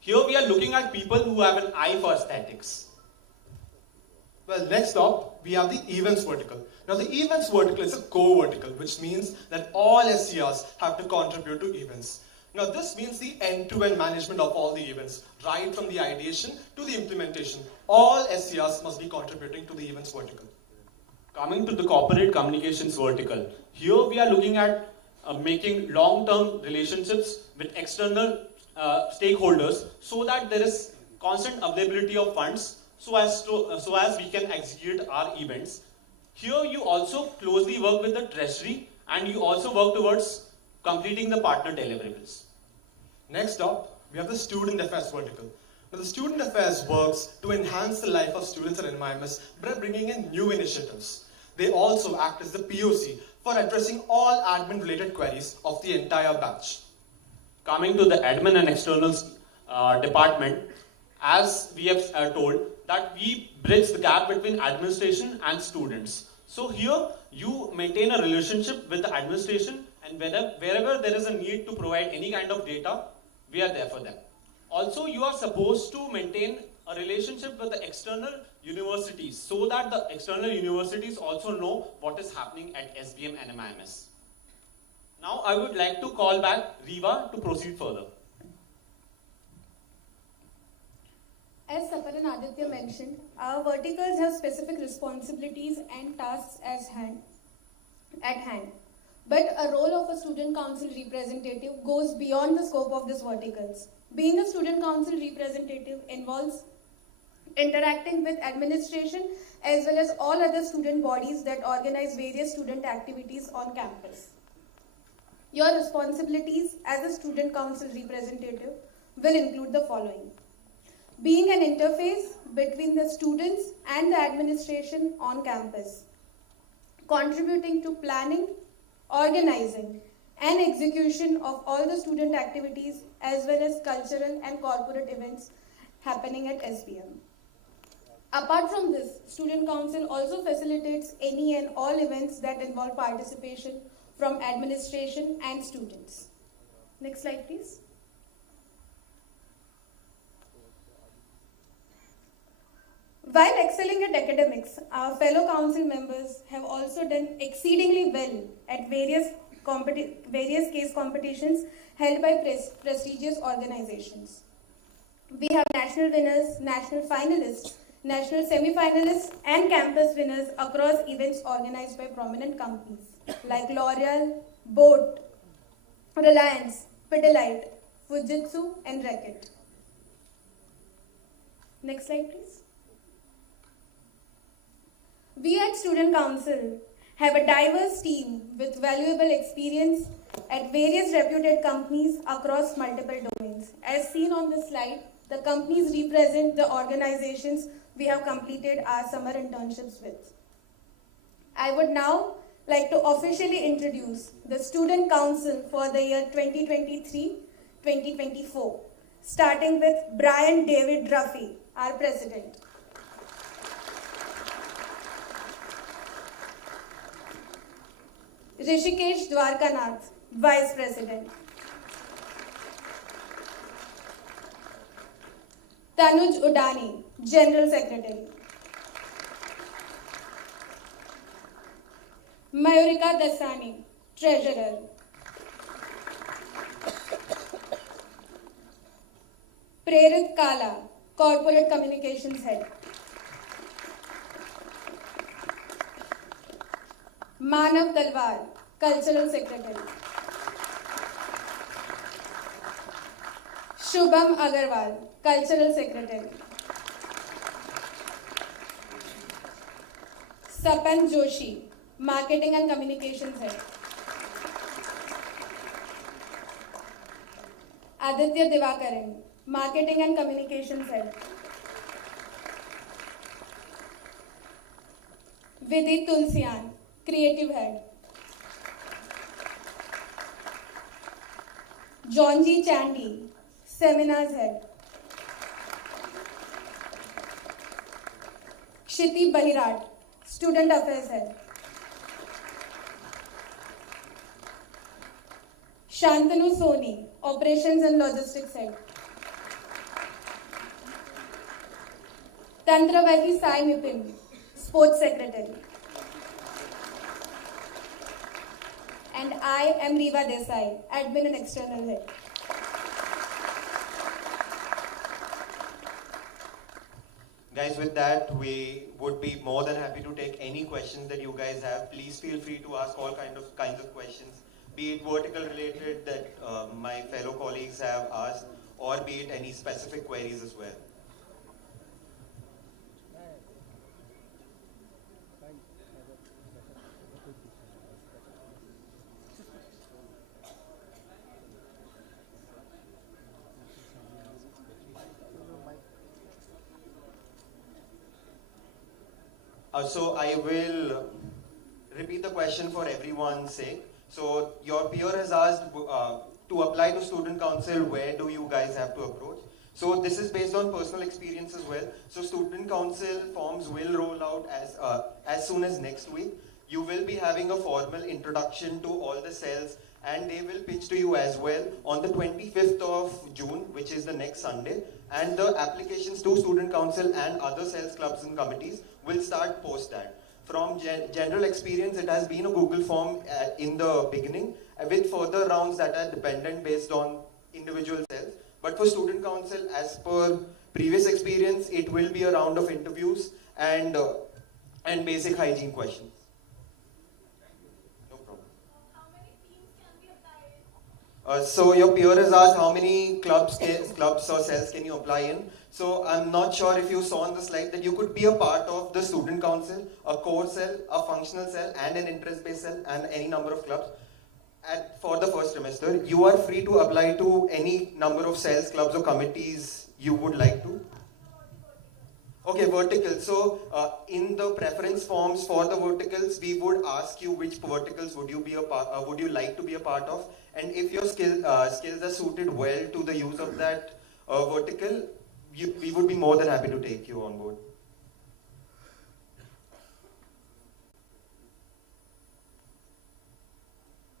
Here we are looking at people who have an eye for aesthetics. Well, next up, we have the events vertical. Now, the events vertical is a co-vertical, which means that all SCRs have to contribute to events. Now, this means the end-to-end management of all the events, right from the ideation to the implementation. All SCRs must be contributing to the events vertical. Coming to the corporate communications vertical, here we are looking at making long-term relationships with external stakeholders so that there is constant availability of funds so as we can execute our events. Here you also closely work with the treasury and you also work towards completing the partner deliverables. Next up, we have the student affairs vertical. Now, the student affairs works to enhance the life of students at NMIMS by bringing in new initiatives. They also act as the POC for addressing all admin-related queries of the entire batch. Coming to the admin and externals department, as we have told, that we bridge the gap between administration and students. So here, you maintain a relationship with the administration, and wherever there is a need to provide any kind of data, we are there for them. Also, you are supposed to maintain a relationship with the external universities so that the external universities also know what is happening at SBM NMIMS. Now, I would like to call back Riva to proceed further. As Sapar and Aditya mentioned, our verticals have specific responsibilities and tasks at hand. But a role of a student council representative goes beyond the scope of these verticals. Being a student council representative involves interacting with administration as well as all other student bodies that organize various student activities on campus. Your responsibilities as a student council representative will include the following: being an interface between the students and the administration on campus, contributing to planning, organizing, and execution of all the student activities as well as cultural and corporate events happening at SBM. Apart from this, Student Council also facilitates any and all events that involve participation from administration and students. Next slide, please. While excelling at academics, our fellow council members have also done exceedingly well at various case competitions held by prestigious organizations. We have national winners, national finalists, national semi-finalists, and campus winners across events organized by prominent companies like L'Oreal, Boat, Reliance, Pidilite, Fujitsu, and Reckitt. Next slide, please. We at Student Council have a diverse team with valuable experience at various reputed companies across multiple domains. As seen on the slide, the companies represent the organizations we have completed our summer internships with. I would now like to officially introduce the Student Council for the year 2023-2024, starting with Brian David Ruffy, our President. Rishikesh Dwarkanath, Vice President. Tanuj Udani, General Secretary. Mayurika Dasani, Treasurer. Prerit Kala, Corporate Communications Head. Manav Talwar, Cultural Secretary. Shubham Agarwal, Cultural Secretary. Sapan Joshi, Marketing and Communications Head. Aditya Divakaran, Marketing and Communications Head. Vidit Tulsian, Creative Head. John G. Chandy, Seminars Head. Kshiti Bahirat, Student Affairs Head. Shantanu Soni, Operations and Logistics Head. Tantravahi Sai Nipin, Sports Secretary. And I am Riva Desai, Admin and External Head. Guys, with that, we would be more than happy to take any questions that you guys have. Please feel free to ask all kinds of questions, be it vertical related that my fellow colleagues have asked, or be it any specific queries as well. So I will repeat the question for everyone's sake. So your peer has asked to apply to Student Council, where do you guys have to approach? So this is based on personal experience as well. So Student Council forms will roll out as soon as next week. You will be having a formal introduction to all the cells, and they will pitch to you as well on the 25th of June, which is the next Sunday. And the applications to Student Council and other cells, clubs and committees will start post that. From general experience, it has been a Google form in the beginning, with further rounds that are dependent based on individual cells. But for Student Council, as per previous experience, it will be a round of interviews and basic hygiene questions. So your peer has asked how many clubs or cells can you apply in. So I'm not sure if you saw on the slide that you could be a part of the Student Council, a core cell, a functional cell, and an interest-based cell, and any number of clubs. For the first semester, you are free to apply to any number of cells, clubs, or committees you would like to. Okay, vertical. So in the preference forms for the verticals, we would ask you which verticals would you like to be a part of, and if your skills are suited well to the use of that vertical, we would be more than happy to take you on board.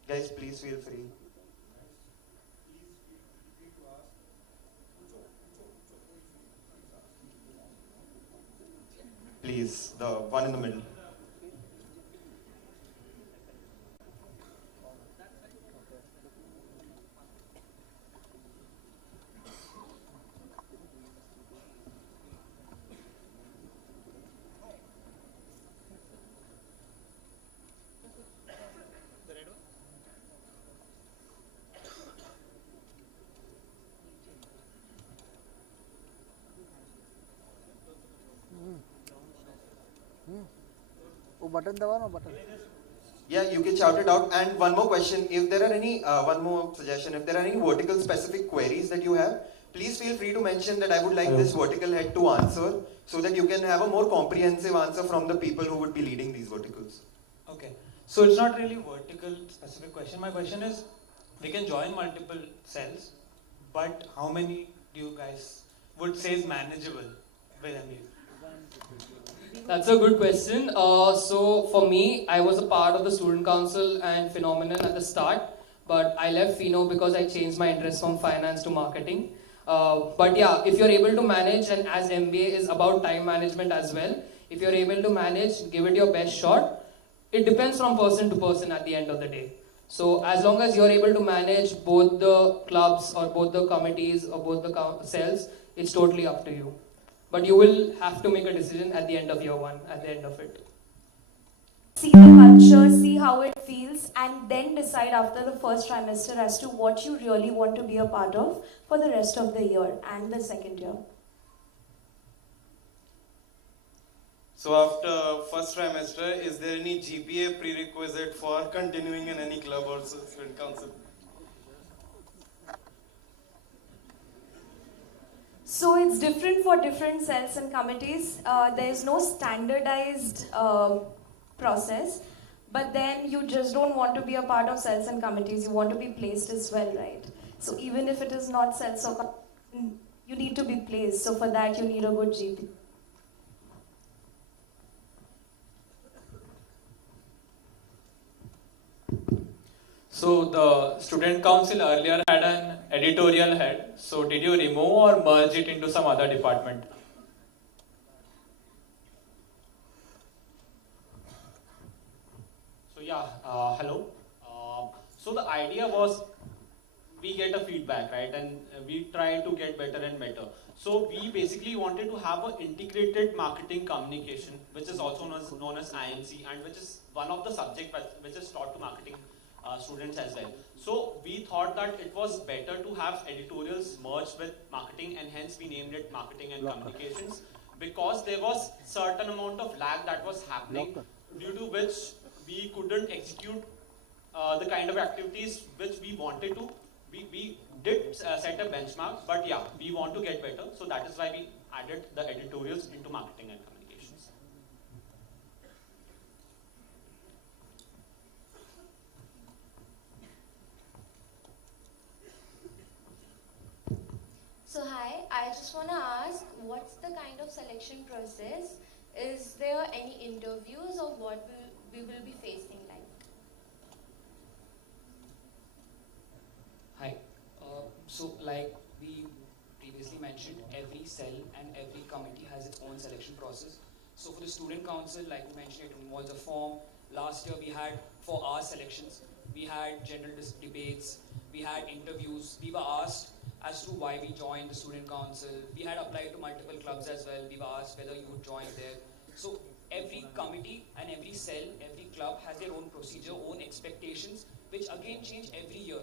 Guys, please feel free. Please, the one in the middle. Button दबा ना button. Yeah, you can shout it out. And one more question, if there are any, one more suggestion, if there are any vertical specific queries that you have, please feel free to mention that I would like this vertical head to answer, so that you can have a more comprehensive answer from the people who would be leading these verticals. Okay. So it's not really vertical specific question. My question is, they can join multiple cells, but how many do you guys would say is manageable with MBA? That's a good question. So for me, I was a part of the student council and phenomenon at the start, but I left Pheno because I changed my interest from finance to marketing. But yeah, if you're able to manage, and as MBA is about time management as well, if you're able to manage, give it your best shot. It depends from person to person at the end of the day. So as long as you're able to manage both the clubs or both the committees or both the cells, it's totally up to you. But you will have to make a decision at the end of year one, at the end of it. See the culture, see how it feels, and then decide after the first trimester as to what you really want to be a part of for the rest of the year and the second year. So after first trimester, is there any GPA prerequisite for continuing in any club or student council? So it's different for different cells and committees. There is no standardized process, but then you just don't want to be a part of cells and committees. You want to be placed as well, right? So even if it is not cells or you need to be placed. So for that, you need a good GPA. So the student council earlier had an editorial head. So did you remove or merge it into some other department? So yeah, hello. So the idea was we get a feedback, right? And we try to get better and better. So we basically wanted to have an integrated marketing communication, which is also known as IMC, and which is one of the subjects which is taught to marketing students as well. So we thought that it was better to have editorials merged with marketing, and hence we named it marketing and communications, because there was certain amount of lag that was happening, due to which we couldn't execute the kind of activities which we wanted to. We did set a benchmark, but yeah, we want to get better. So that is why we added the editorials into marketing and communications. So hi, I just want to ask, what's the kind of selection process? Is there any interviews, or what we will be facing like? Hi. So like we previously mentioned, every cell and every committee has its own selection process. So for the student council, like we mentioned, it involves a form. Last year we had, for our selections, we had general debates, we had interviews, we were asked as to why we joined the student council. We had applied to multiple clubs as well. We were asked whether you would join there. So every committee and every cell, every club has their own procedure, own expectations, which again change every year.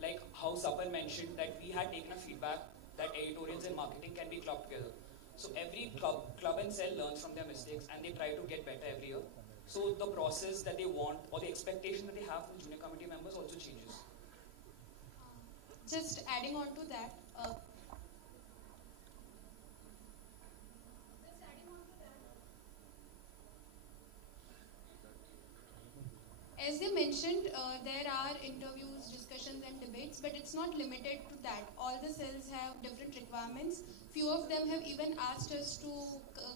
Like how Sapal mentioned that we had taken a feedback that editorials and marketing can be clubbed together. So every club and cell learns from their mistakes and they try to get better every year. So the process that they want or the expectation that they have from junior committee members also changes. Just adding on to that, as they mentioned, there are interviews, discussions and debates, but it's not limited to that. All the cells have different requirements. Few of them have even asked us to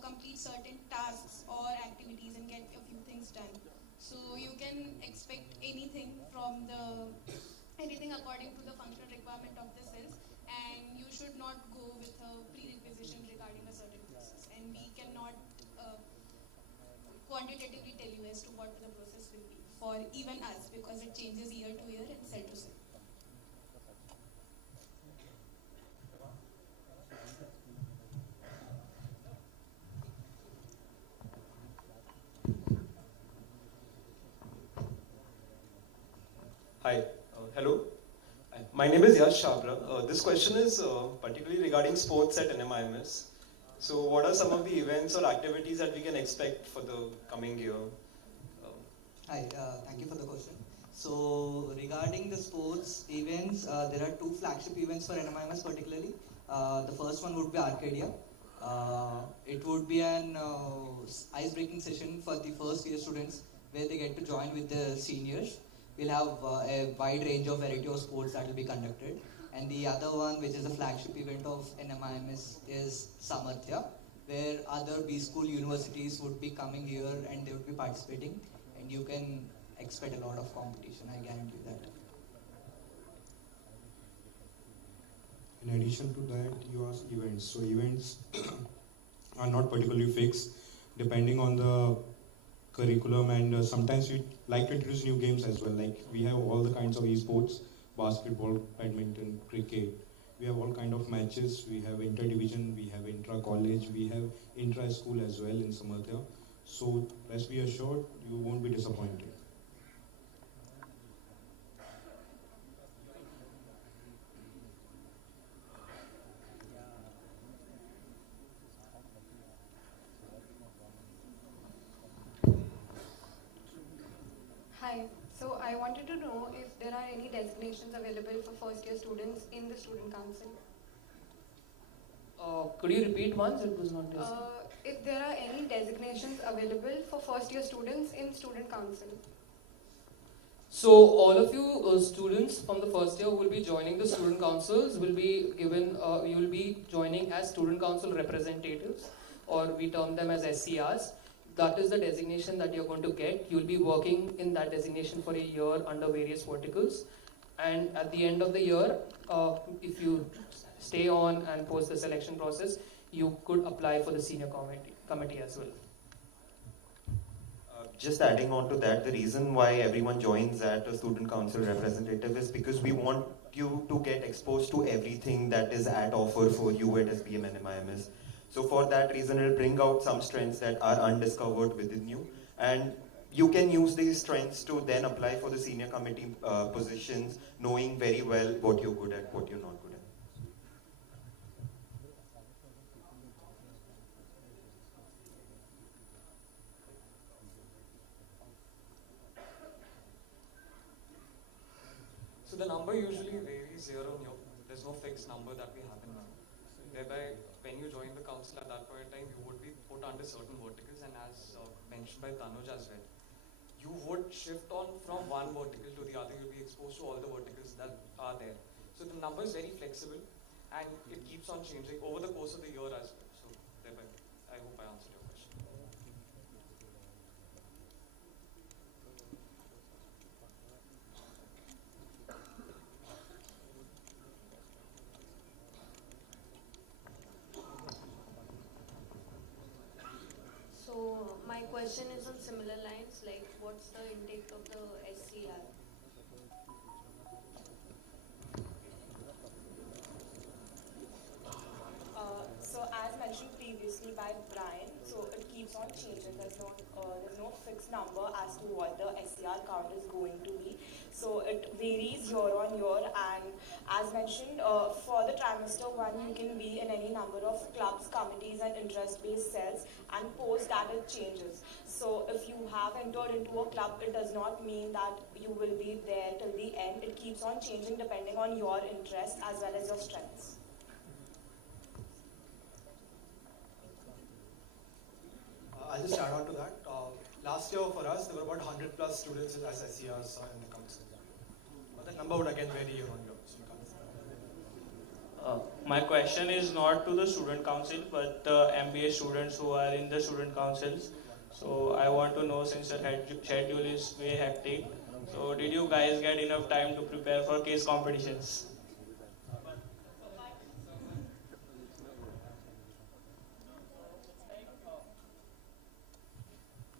complete certain tasks or activities and get a few things done. So you can expect anything from anything according to the functional requirement of the cells, and you should not go with a prerequisition regarding a certain process, and we cannot quantitatively tell you as to what the process will be for even us, because it changes year to year and cell to cell. Hi, hello. My name is Yash Chabra. This question is particularly regarding sports at NMIMS. So what are some of the events or activities that we can expect for the coming year? Hi, thank you for the question. So regarding the sports events, there are two flagship events for NMIMS particularly. The first one would be Arcadia. It would be an ice-breaking session for the first year students, where they get to join with the seniors. We'll have a wide range of variety of sports that will be conducted. And the other one, which is a flagship event of NMIMS, is Samarthya, where other B school universities would be coming here and they would be participating. And you can expect a lot of competition, I guarantee you that. In addition to that, you ask events. So events are not particularly fixed, depending on the curriculum, and sometimes we like to introduce new games as well. Like we have all the kinds of esports, basketball, badminton, cricket. We have all kind of matches. We have inter-division, we have intra-college, we have intra-school as well in Samarthya. So rest be assured, you won't be disappointed. Hi. So I wanted to know if there are any designations available for first year students in the student council. Could you repeat once? It was not just. If there are any designations available for first year students in student council. So all of you students from the first year who will be joining the student councils will be given, you will be joining as student council representatives, or we term them as SCRs. That is the designation that you're going to get. You'll be working in that designation for a year under various verticals. And at the end of the year, if you stay on and post the selection process, you could apply for the senior committee as well. Just adding on to that, the reason why everyone joins at a student council representative is because we want you to get exposed to everything that is at offer for you at SBM and NMIMS. So for that reason, it will bring out some strengths that are undiscovered within you. And you can use these strengths to then apply for the senior committee positions, knowing very well what you're good at, what you're not good at. So the number usually varies year on year. There's no fixed number that we have in mind. Thereby, when you join the council at that point in time, you would be put under certain verticals, and as mentioned by Tanuj as well, you would shift on from one vertical to the other. You'll be exposed to all the verticals that are there. So the number is very flexible, and it keeps on changing over the course of the year as well. So thereby, I hope I answered your question. So my question is on similar lines, like what's the intake of the SCR? So as mentioned previously by Brian, so it keeps on changing. There's no fixed number as to what the SCR count is going to be. So it varies year on year, and as mentioned, for the trimester one, you can be in any number of clubs, committees and interest-based cells, and post that it changes. So if you have entered into a club, it does not mean that you will be there till the end. It keeps on changing depending on your interest as well as your strengths. I'll just add on to that. Last year for us, there were about 100 plus students as SCRs in the council. But that number would again vary year on year. So we can't My question is not to the student council, but the MBA students who are in the student councils. So I want to know, since the schedule is way hectic, so did you guys get enough time to prepare for case competitions?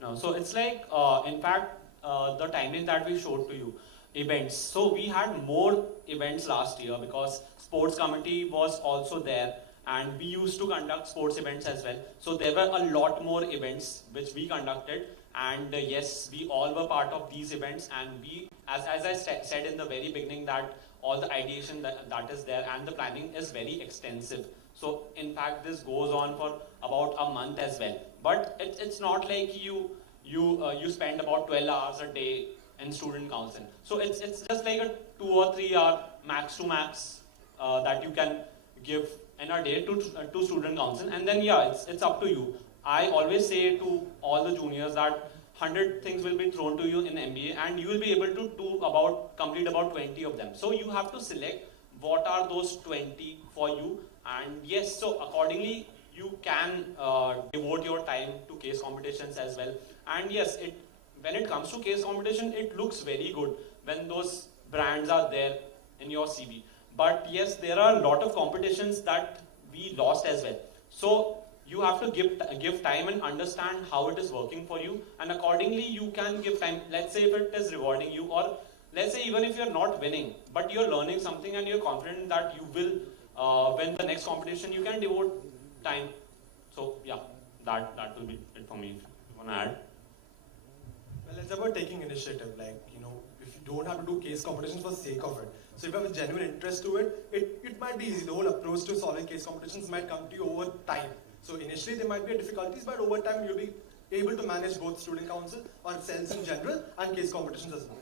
No, so it's like, in fact, the timeline that we showed to you, events. So we had more events last year because sports committee was also there, and we used to conduct sports events as well. So there were a lot more events which we conducted, and yes, we all were part of these events, and we, as I said in the very beginning, that all the ideation that is there and the planning is very extensive. So in fact, this goes on for about a month as well. But it's not like you spend about 12 hours a day in student council. So it's just like a 2 or 3 hour max to max that you can give in a day to student council. And then yeah, it's up to you. I always say to all the juniors that 100 things will be thrown to you in MBA, and you will be able to complete about 20 of them. So you have to select what are those 20 for you, and yes, so accordingly you can devote your time to case competitions as well. And yes, when it comes to case competition, it looks very good when those brands are there in your CV. But yes, there are a lot of competitions that we lost as well. So you have to give time and understand how it is working for you, and accordingly you can give time. Let's say if it is rewarding you, or let's say even if you're not winning, but you're learning something and you're confident that you will win the next competition, you can devote time. So yeah, that will be it for me. If you want to add? Well, it's about taking initiative. Like, if you don't have to do case competitions for the sake of it. So if you have a genuine interest to it, it might be easy. The whole approach to solving case competitions might come to you over time. So initially there might be difficulties, but over time you'll be able to manage both student council or cells in general and case competitions as well.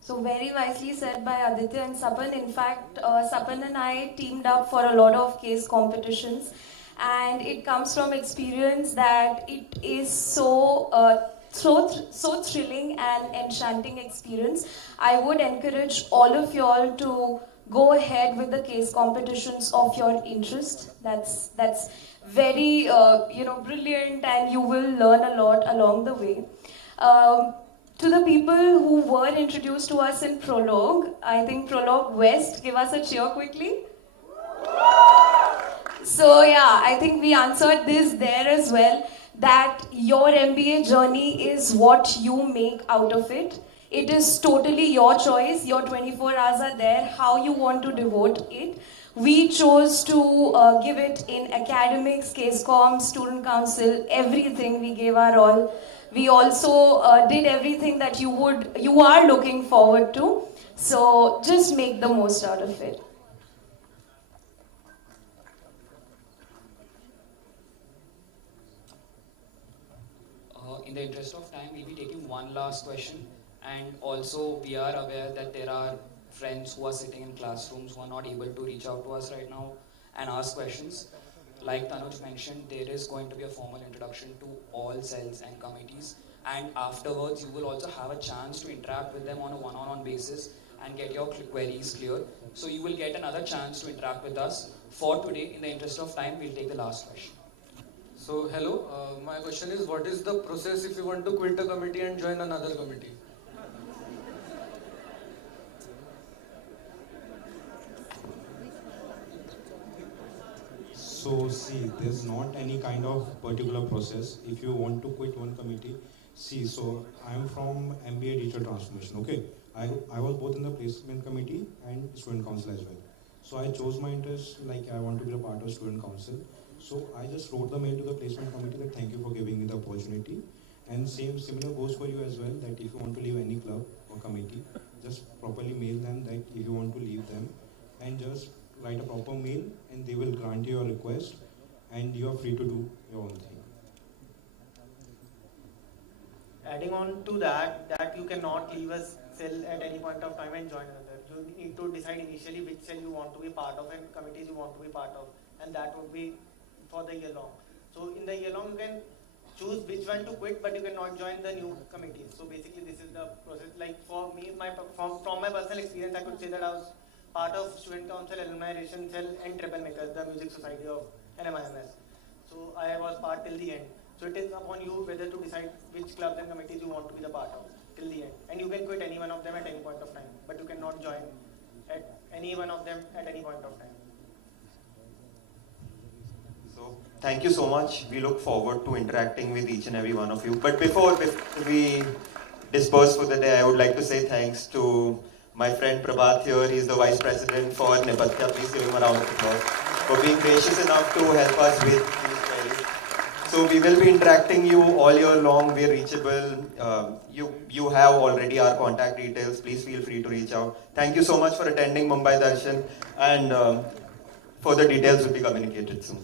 So very wisely said by Aditya and Sapan. In fact, Sapan and I teamed up for a lot of case competitions, and it comes from experience that it is so thrilling and enchanting experience. I would encourage all of y'all to go ahead with the case competitions of your interest. That's very brilliant, and you will learn a lot along the way. To the people who were introduced to us in Prologue, I think Prologue West, give us a cheer quickly. So yeah, I think we answered this there as well, that your MBA journey is what you make out of it. It is totally your choice. Your 24 hours are there, how you want to devote it. We chose to give it in academics, case comms, student council, everything. We gave our all. We also did everything that you are looking forward to. So just make the most out of it. In the interest of time, we'll be taking one last question. And also, we are aware that there are friends who are sitting in classrooms who are not able to reach out to us right now and ask questions. Like Tanuj mentioned, there is going to be a formal introduction to all cells and committees. And afterwards, you will also have a chance to interact with them on a one-on-one basis and get your queries cleared. So you will get another chance to interact with us. For today, in the interest of time, we'll take the last question. So, hello, my question is, what is the process if you want to quit a committee and join another committee? So see, there's not any kind of particular process. If you want to quit one committee, see, so I'm from MBA Digital Transformation, okay? I was both in the placement committee and student council as well. So I chose my interest, like I want to be a part of student council. So I just wrote the mail to the placement committee that thank you for giving me the opportunity. And similar goes for you as well, that if you want to leave any club or committee, just properly mail them that if you want to leave them, and just write a proper mail and they will grant you your request and you are free to do your own thing. Adding on to that you cannot leave a cell at any point of time and join another. You need to decide initially which cell you want to be part of and committees you want to be part of, and that would be for the year long. So in the year long you can choose which one to quit, but you cannot join the new committees. So basically this is the process. Like for me, from my personal experience, I could say that I was part of student council, alumni relation cell, and Triple Makers, the music society of NMIMS. So I was part till the end. So it is upon you whether to decide which clubs and committees you want to be the part of till the end. And you can quit any one of them at any point of time, but you cannot join at any one of them at any point of time. So thank you so much. We look forward to interacting with each and every one of you. But before we disperse for the day, I would like to say thanks to my friend Prabhat here. He's the Vice President for Nepatya. Please give him a round of applause for being gracious enough to help us with these queries. So we will be interacting you all year long. We're reachable. You have already our contact details. Please feel free to reach out. Thank you so much for attending Mumbai Darshan, and further details will be communicated soon.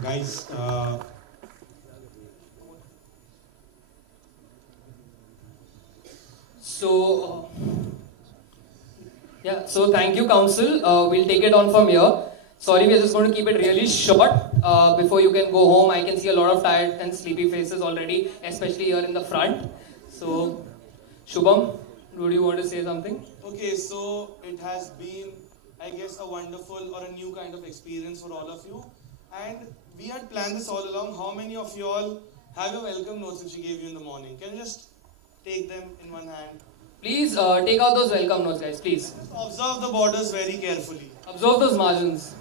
Guys, so thank you, Council. We'll take it on from here. Sorry, we are just going to keep it really short before you can go home. I can see a lot of tired and sleepy faces already, especially here in the front. So, Shubham, would you want to say something? Okay, so it has been, I guess, a wonderful or a new kind of experience for all of you. And we had planned this all along. How many of you all have your welcome notes which we gave you in the morning? Can you just take them in one hand? Please take out those welcome notes, guys, please. Just observe the borders very carefully. Observe those margins.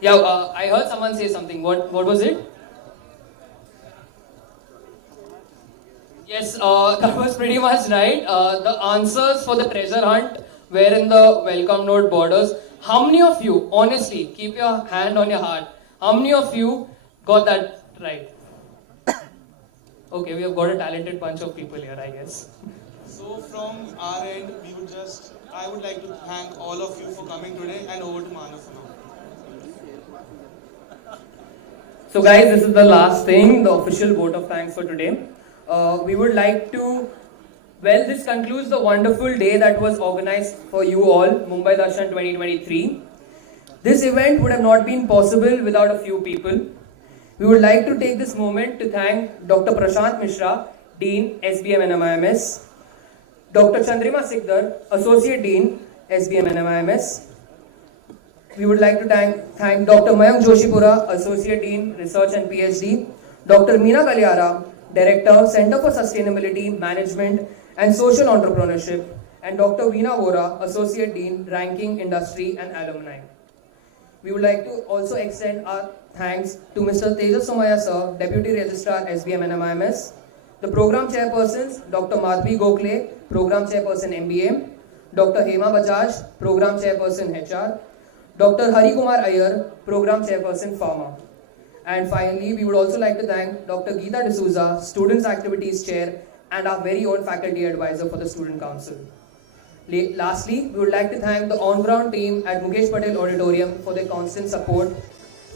Yeah, I heard someone say something. What was it? Yes, that was pretty much right. The answers for the treasure hunt were in the welcome note borders. How many of you, honestly, keep your hand on your heart, how many of you got that right? Okay, we have got a talented bunch of people here, I guess. So from our end, I would like to thank all of you for coming today, and over to Manav now. So guys, this is the last thing, the official vote of thanks for today. We would like to, this concludes the wonderful day that was organized for you all, Mumbai Darshan 2023. This event would have not been possible without a few people. We would like to take this moment to thank Dr. Prashant Mishra, Dean, SBM NMIMS, Dr. Chandrima Sikdar, Associate Dean, SBM NMIMS. We would like to thank Dr. Mayank Joshipura, Associate Dean, Research and PhD, Dr. Meena Kalyara, Director, Center for Sustainability, Management and Social Entrepreneurship, and Dr. Veena Vora, Associate Dean, Ranking, Industry and Alumni. We would like to also extend our thanks to Mr. Tejas Somaya Sir, Deputy Registrar, SBM NMIMS, the Program Chairpersons, Dr. Madhvi Gokhale, Program Chairperson MBA, Dr. Hema Bajaj, Program Chairperson HR, Dr. Hari Kumar Iyer, Program Chairperson Pharma. And finally, we would also like to thank Dr. Geeta D'Souza, Students Activities Chair and our very own Faculty Advisor for the Student Council. Lastly, we would like to thank the on-ground team at Mukesh Patel Auditorium for their constant support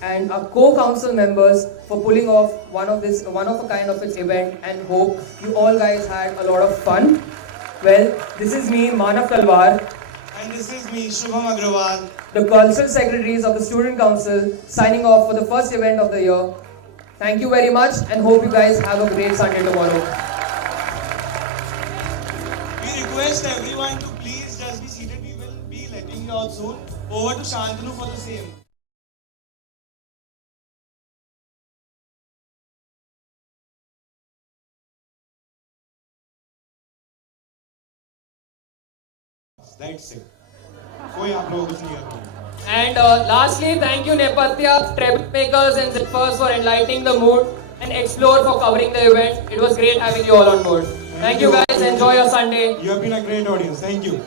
and our co-council members for pulling off one of a kind of its event, and hope you all guys had a lot of fun. Well, this is me, Manav Talwar. And this is me, Shubham Agrawal, the Cultural Secretaries of the Student Council, signing off for the first event of the year. Thank you very much and hope you guys have a great Sunday tomorrow. We request everyone to please just be seated. We will be letting you out soon. Over to Shantanu for the same. That's it. कोई आप लोगों को कुछ नहीं करना. And lastly, thank you Nepatya, treble makers and zippers for enlightening the mood, and Explore for covering the event. It was great having you all on board. Thank you guys. Enjoy your Sunday. You have been a great audience. Thank you.